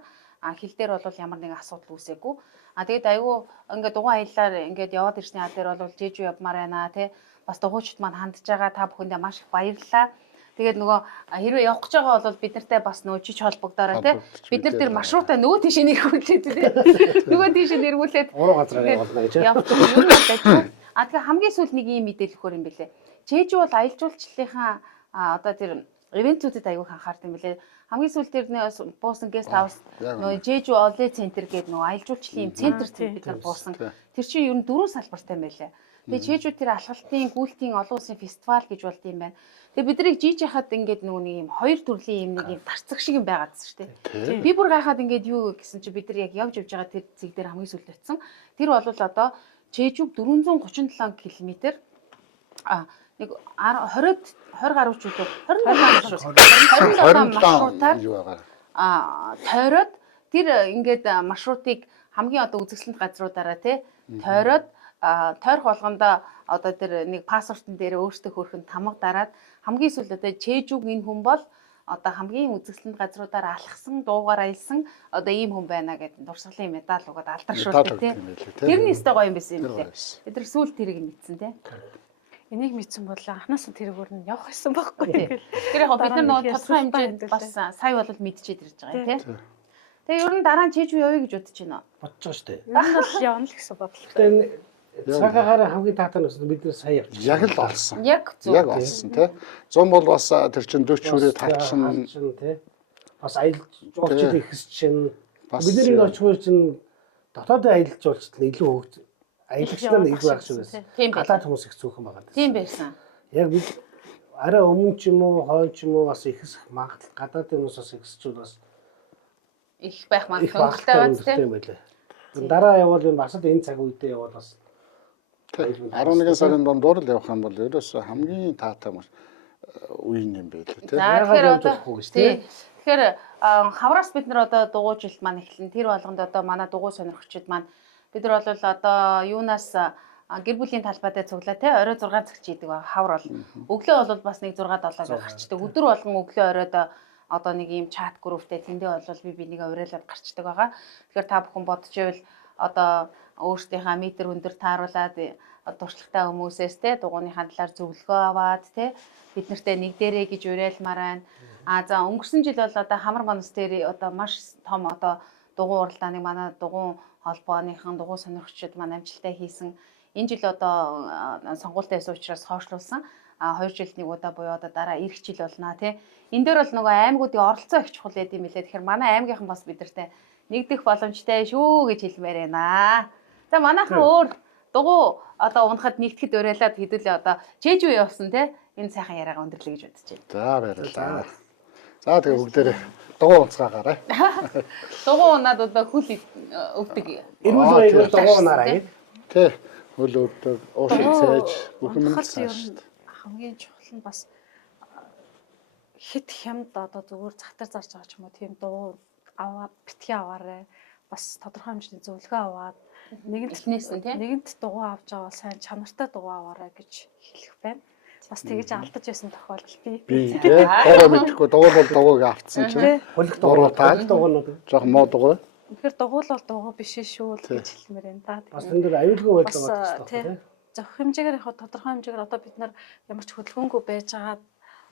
хил дээр бол ямар нэгэн асуудал үүсээгүй. Тэгээд айгүй ингээд дугуй аяллаар ингээд яваад ирсний ад дээр бол жижиг явмаар байна тий. Бас дугуйчид маань хандж байгаа та бүхэндээ маш их баярлалаа. Тэгээд нөгөө хэрвээ явах гэж байгаа бол бид нартай бас нөгөө жиж холбогдорой тий. Бид нар тэр маршрутаа нөгөө тийш нэрхүүлээд тий. Нөгөө тийш нэргүүлээд уруу газраар явуулна гэж. Явдаг юм байна. Тэгэхээр хамгийн сүүл нэг ийм мэдээлэл өгөх юм бэлээ. Чэжүү бол аялал жуулчлалынхаа одоо тэр ивентүүдэд аягүй анхаардаг юм бэлээ. Хамгийн сүүл тэр буусан гест хаус нөгөө Жэжүү Оле центр гэдэг нөгөө аялал жуулчлалын центр бид нар буусан. Тэр чинь ер нь 4 салбартай юм байлаа. Тэгээ Чэжүү тэр алхалтын гүйлтийн олон улсын фестивал гэж болд юм байна. Тэгээ бид нарыг жийж яхад ингээд нөгөө нэг юм 2 төрлийн юм нэг юм тарцаг шиг юм байгаад шүү дээ. Би бүр гайхаад ингээд юу гэсэн чи бид нар яг явж байгаа тэр зэг дээр хамгийн сүүлд очсон. Тэр бол одоо Чэжүүг 437 км нэг 20 гаруй ч үлээ 27 маршрутаар тойроод тэр ингээд маршрутыг хамгийн одоо үзэсгэлэнт газруудаараа тий тойроод тойрох болгондоо одоо тэр нэг паспортын дээр өөртөө хөрхөнд тамга дараад хамгийн сүүлд одоо Чэжүүг энэ хүн бол одоо хамгийн үзэсгэлэнт газруудаар алхсан дуугаар аялсан одоо ийм хүн байна гэдэг дурсгалын медаль угаад алдаршуулдаг тий. Тэрний өстой гоё юм байсан юм лээ. Бид нар сүүл тэрийг мэдсэн тий. Энийг мэдсэн бол анханаас нь тэргээр нь явах гэсэн байхгүй. Тэр яг бид нар нөгөө тодорхой хэмжээнд бас сая бол мэдчихэд ирж байгаа юм тий. Тэгээ ер нь дараа нь Чэжүү явъя гэж бодож байна уу? Бодож байгаа шүү дээ. Ер нь бол явна л гэсэн бодлоо. Тэгээд цагаагаар хамгийн таатай нь бид нар сая явчих. Яг л олсон. Яг зөв. Яг олсон тий. 100 бол бас тэр чин 40 хүрээ талчин тий. Бас аялал жуулчлал ихс чинь бидний очихоор чинь дотоодын аялал жуулчлал илүү хөгж аялагчлал нэг байх шиг байсан. Гадаад хүмүүс их зөөхөн байгаа. Тийм байсан. Яг бид арай өмнө ч юм уу, хойно ч юм уу бас ихс магадлал гадаад хүмүүс бас ихсчүүд бас их байх магадлалтай юм байлаа. Дараа явбал бас л энэ цаг үедээ явбал бас 11 сарын дундуур л явах юм бол ерөөсөө хамгийн таатай үе юм байлээ тий. Тэгэхээр хавраас бид нар одоо дугуй жилт маань эхлэн тэр болгонд одоо манай дугуй сонирхчид маань бид нар бол одоо юунаас гэр бүлийн талбай дээр цуглаа тий орой 6 цаг чийдэг ба хавар бол өглөө бол бас нэг 6 7-аар гарчдаг. Өдөр болгон өглөө оройд одоо нэг ийм чат групптэй тэндээ бол би нэгэ уриалаад гарчдаг байгаа. Тэгэхээр та бүхэн бодож ивэл одоо өөрсдийнхээ метр өндөр тааруулаад туршлагатай хүмүүсээс те дугууныхаа талаар зөвлөгөө аваад те бид нартэй нэг дээрээ гэж уриалмаар байна. За өнгөрсөн жил бол одоо Хамар манас дээр одоо маш том одоо дугуй уралдааныг манай дугуй холбооныхан дугуй сонирхчид маань амжилттай хийсэн. Энэ жил одоо сонгуультай байсан учраас хойшлуулсан. 2 жилд нэг удаа буюу одоо дараа эх жил болно тий. Энэ дээр бол нөгөө аймагуудын оролцоо их чухал байд юм билээ. Тэгэхээр манай аймгийнхан бас бидэртэй нэгдэх боломжтой шүү гэж хэлмээр байна. За манайхан өөр дугуй одоо унахад нэгтгэд уриалаад хэдүүлээ одоо Чэжүү явсан тий. Энэ сайхан яриагаа өндөрлөе гэж бодож байна. За баярлалаа. За тэгээ бүгдээрээ дугуй унцгаагаарай. Дугуй унаад одоо хүл өвдөг. Эрүүл мэндийн дугуй унаарай. Тий. Хөл өвдөг, уушиг цээж бүх юм цааш. Хамгийн чухал нь бас хит хямд одоо зүгээр захтар зарж байгаа ч юм уу тийм дуу аваад битгий аваарай. Бас тодорхой хэмжээний зөвлөгөө аваад нэгэнт дугуй авч байгаа бол сайн чанартай дугуй аваарай гэж хэлэх байна. Бас тэгэж алдаж байсан тохиолдол бий. Би тий. Дугуй мэдхгүй дугуй бол дугуйг автсан чинь. Хөлөх дугуйтаа дугуйнууд. Жохон муу дугуй. Тэгэхээр дугуйл бол дугуй биш шүү л гэж хэлмээр байна та. Бас энэ дөр аюулгүй байдал бас байгаа тий. тийм. Зохих хэмжээгээр яг тодорхой хэмжээгээр одоо бид нар ямар ч хөдөлгөөнгүй байж байгаа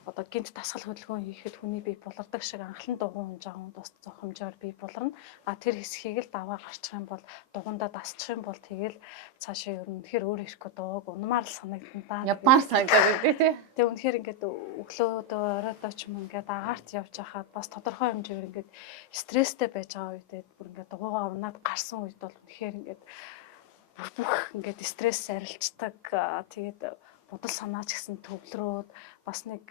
одоо гинт дасгал хөдөлгөөн хийхэд хүний бие булардаг шиг анхлан дугуун жаахан тус зохих хэмжээгээр бие буларна. А тэр хэсгийг л даваа гарчих юм бол дугуйндаа дасчих юм бол тэгэл цаашаа ер нь тэгэхээр өөр ирэхгүй дууг унмаар л санагдана та. Япаар санагдаад тий. Тэгээ үнэхээр ингээд өглөөдөө оройдоо ч юм ингээд агаарт явж байхад бас тодорхой хэмжээгээр ингээд стресстэй байж байгаа үедээ бүр ингээд дугуйгаа унаад гарсан үед бол үнэхээр ингээд бүх ингээд стресс арилждаг. Тэгээд бодол санаач гэсэн төвлөрөөд бас нэг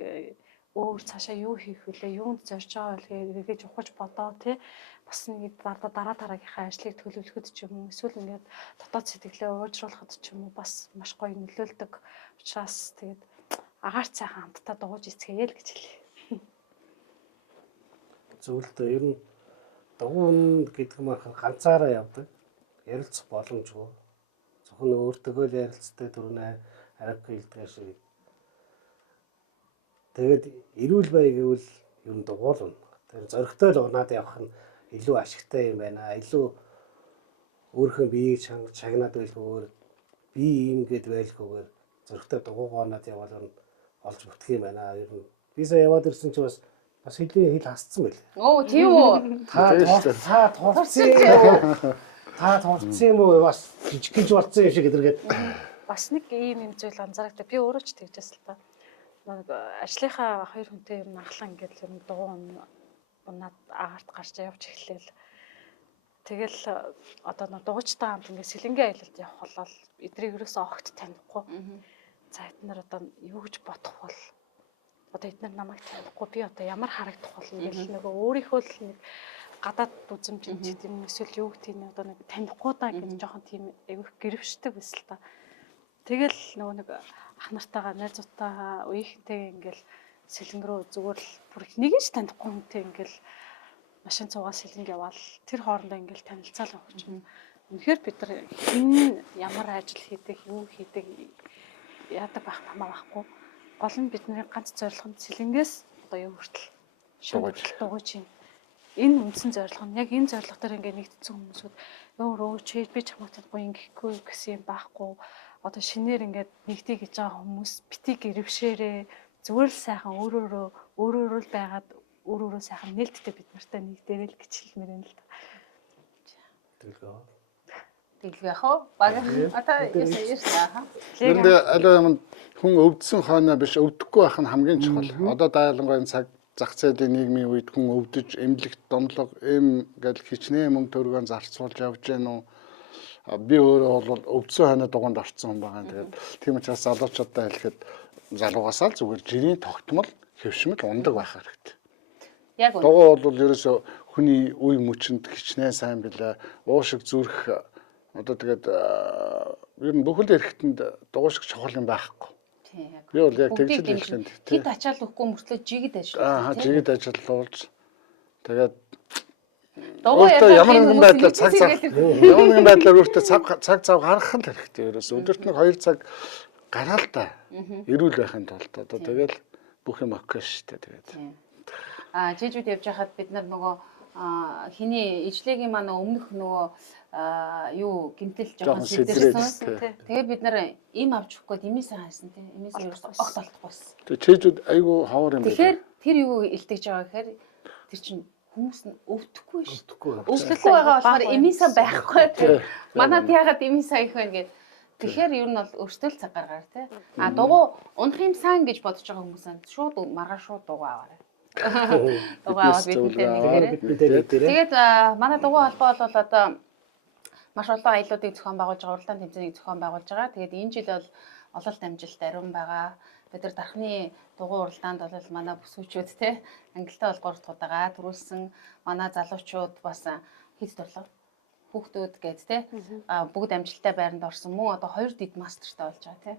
өөр цаашаа юу хийх вүлээ, юунд зорж байгаа вэ гэж ухаж бодоо тий. Бас нэг дараа дараагийнхаа ажлыг төлөвлөхөд ч юм уу эсвэл ингээд дотоод сэтгэлээ уужруулахад ч юм уу бас маш гоё нөлөөлдөг учраас тэгээд агаар цайхан хамтдаа дууж эцгээе л гэж хэлье. Зөвлөлтөө ер нь дугуйн гэдэг нь ганцаараа явдаг. Ярилцах боломжгүй. Зөвхөн өөртөө л ярилцтай түрүүнээ арга хэлдэг шиг. Тэгээд эрүүл бай гэвэл ер нь дугуйлна. Тэр зөрөгтэй л унаад явах нь илүү ашигтай юм байна. Илүү өөрийнхөө биеийг чагнаад байлгүйгээр би ийм гэд байлгүйгээр зөрөгтэй дугуйгаа унаад явбал нь олж бүтэх юм байна. Ер нь би сая яваад ирсэн чи бас хил хасцсан байл. Оо тийм үү. Та тулцсан юм уу бас жижиг болцсон юм шиг гэдэргээд Бас нэг ийм зүйл анзаардаг. Би өөрөө ч тэгжээс л та. Нэг ажлынхаа хоёр хүнтэй ер нь анхлан ингээд ер нь дугуй унаад агаарт гарч явж эхлээл. Тэгэл одоо дугуйчтай хамт ингээд сэлэнгийн аялалд явах бол эдрийг ерөөсөө огт танихгүй. За эднэр одоо юу гэж бодох бол одоо эднэр намайг танихгүй би одоо ямар харагдах бол ингээд нөгөө өөрийнхөө л нэг гадаад үзмж юм эсвэл юу гэх тийм одоо нэг танихгүй даа гэж жоохон тийм айвих гэрвшдэг байсан л та. Тэгэл нөгөө нэг ах нартайгаа найзуудтайгаа үеийнхэнтэйгээ ингээл сэлэнг рүү зүгээр л бүр нэг ч танихгүй хүнтэй ингээл машин цугаа сэлэнг яваал тэр хоорондоо ингээл танилцаал авах юм. Үнэхээр бид нар хин ямар ажил хийдэг, юу хийдэг яадаг байх тамаа байхгүй. Гол нь бидний ганц зорилго нь сэлэнгээс одоо юу хүртэл дугуйч юм. Энэ үндсэн зорилго нь яг энэ зорилго дээр ингээд нэгдсэн хүмүүсүүд өө чи би чамайг танихгүй ингэхгүй гэсэн юм байхгүй. Одоо шинээр ингээд нэгдий гэж байгаа хүмүүс битгий гэрвшээрээ зүгээр л сайхан өөрөөрөө л байгаад өөрөөрөө сайхан нээлттэй бид нартай нэгдээрэй л гэж хэлмээр байна л да. Тэглэх яах вэ? Баг одоо яасан. Энд аль юм хүн өвдсөн хойноо биш өвдөхгүй байх нь хамгийн чухал. Одоо дайлангуй цаг зах зээлийн нийгмийн үед хүн өвдөж эмнэлэгт донлог эм гэж хичнээн мөнгө төгрөгөөр зарцуулж явж гэнэ үү? Би өөрөө бол өвдсөн хойноо дугуйнд орсон хүн байгаа. Тэгээд тийм учраас залуучуудаа хэлэхэд залуугасаа л зүгээр жирийн тогтмол хэвшмэл ундаг байх хэрэгтэй. Яг үнэ. Дугуй бол ерөөсөө хүний үе мөчөнд хичнээн сайн билээ. Уушиг зүрх одоо тэгээд ер нь бүхэл эрхтэнд дугуй шиг чухал юм байхгүй. Тийм яг. Би бол яг тэгж л хэлсэн. Хэд ачаал өгөхгүй мөртлөө жигд ажиллаж. Жигд ажиллуулж тэгээд Өөртөө ямар нэгэн байдлаар өөртөө цаг зав гаргах нь хэрэгтэй. Ерөөс өдөрт нэг 2 цаг гараал та. Эрүүл байхын тулд одоо тэгэл бүх юм окей шүү дээ тэгээд. Жижүүд явж байхад бид нар нөгөө хиний ижлэгийн манай өмнөх нөгөө юу гэмтэл жоохон сэдэрсэн. Тэгээ бид нар им авч өгөхгүй имээсээ хайсан тийм. Имээсээ огт олдохгүйсэн. Тэгээ чэжүүд айгүй ховор юм байна. Тэгэхээр тэр юу илтгэж байгаа гэхээр тэр чинь хүмүүс нь өвдөхгүй шүү. өвдөхгүй байгаа болохоор имээсээ байхгүй тийм. Манад яагаад имээсээ их байна гэд. Тэгэхээр ер нь бол өөртөө л цаг гаргаар тийм. Дугуй унах юм сан гэж бодож байгаа хүмүүс шууд маргааш шууд дугуй аваарай. Дугуй аваад бидэнтэй. Тэгээд манай дугуй холбоо бол одоо маш олон аяллуудыг зохион байгуулж байгаа, уралдаан тэмцээнийг зохион байгуулж байгаа. Тэгээд энэ жил бол ололт амжилт ариун байгаа. Бид нар дархны дугуй уралдаанд бол манай бүсгүүчүүд те Англитай бол 3 дахь удаага төрүүлсэн. Манай залуучууд бас хэд дурлаа хүүхдүүд гээд те бүгд амжилттай байранд орсон. Мөн одоо 2 дид мастертай болж байгаа те.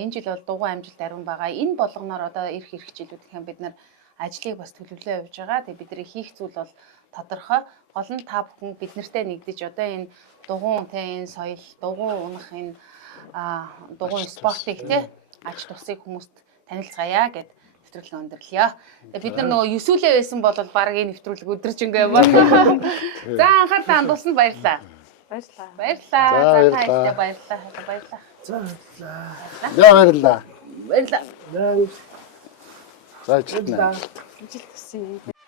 Энэ жил бол дугуй амжилт ариун байгаа. Энэ болгоноор одоо ирэх жилүүдийнхэн бид нар ажлыг бас төлөвлөө явьж байгаа. Тэгээ бидний хийх зүйл бол тодорхой. Гол нь та бүхэн бид нартэй нэгдэж одоо энэ дугуй те энэ соёл, дугуй унах энэ дугуй спортыг те аж тусыг хүмүүст танилцгаая гэд нэвтрүүлэг өндөрлөё. Тэгээ бид нар нөгөө 9 үлээ байсан бол баг энэ нэвтрүүлэг өдөржингөө яваа. За анхаарлаа хандуулсанд баярлалаа. Баярлалаа. Баярлалаа. За баярлалаа. Баярлалаа. За. Яа баярлаа. Баярлалаа. За ичнэ. Ижил төсөө.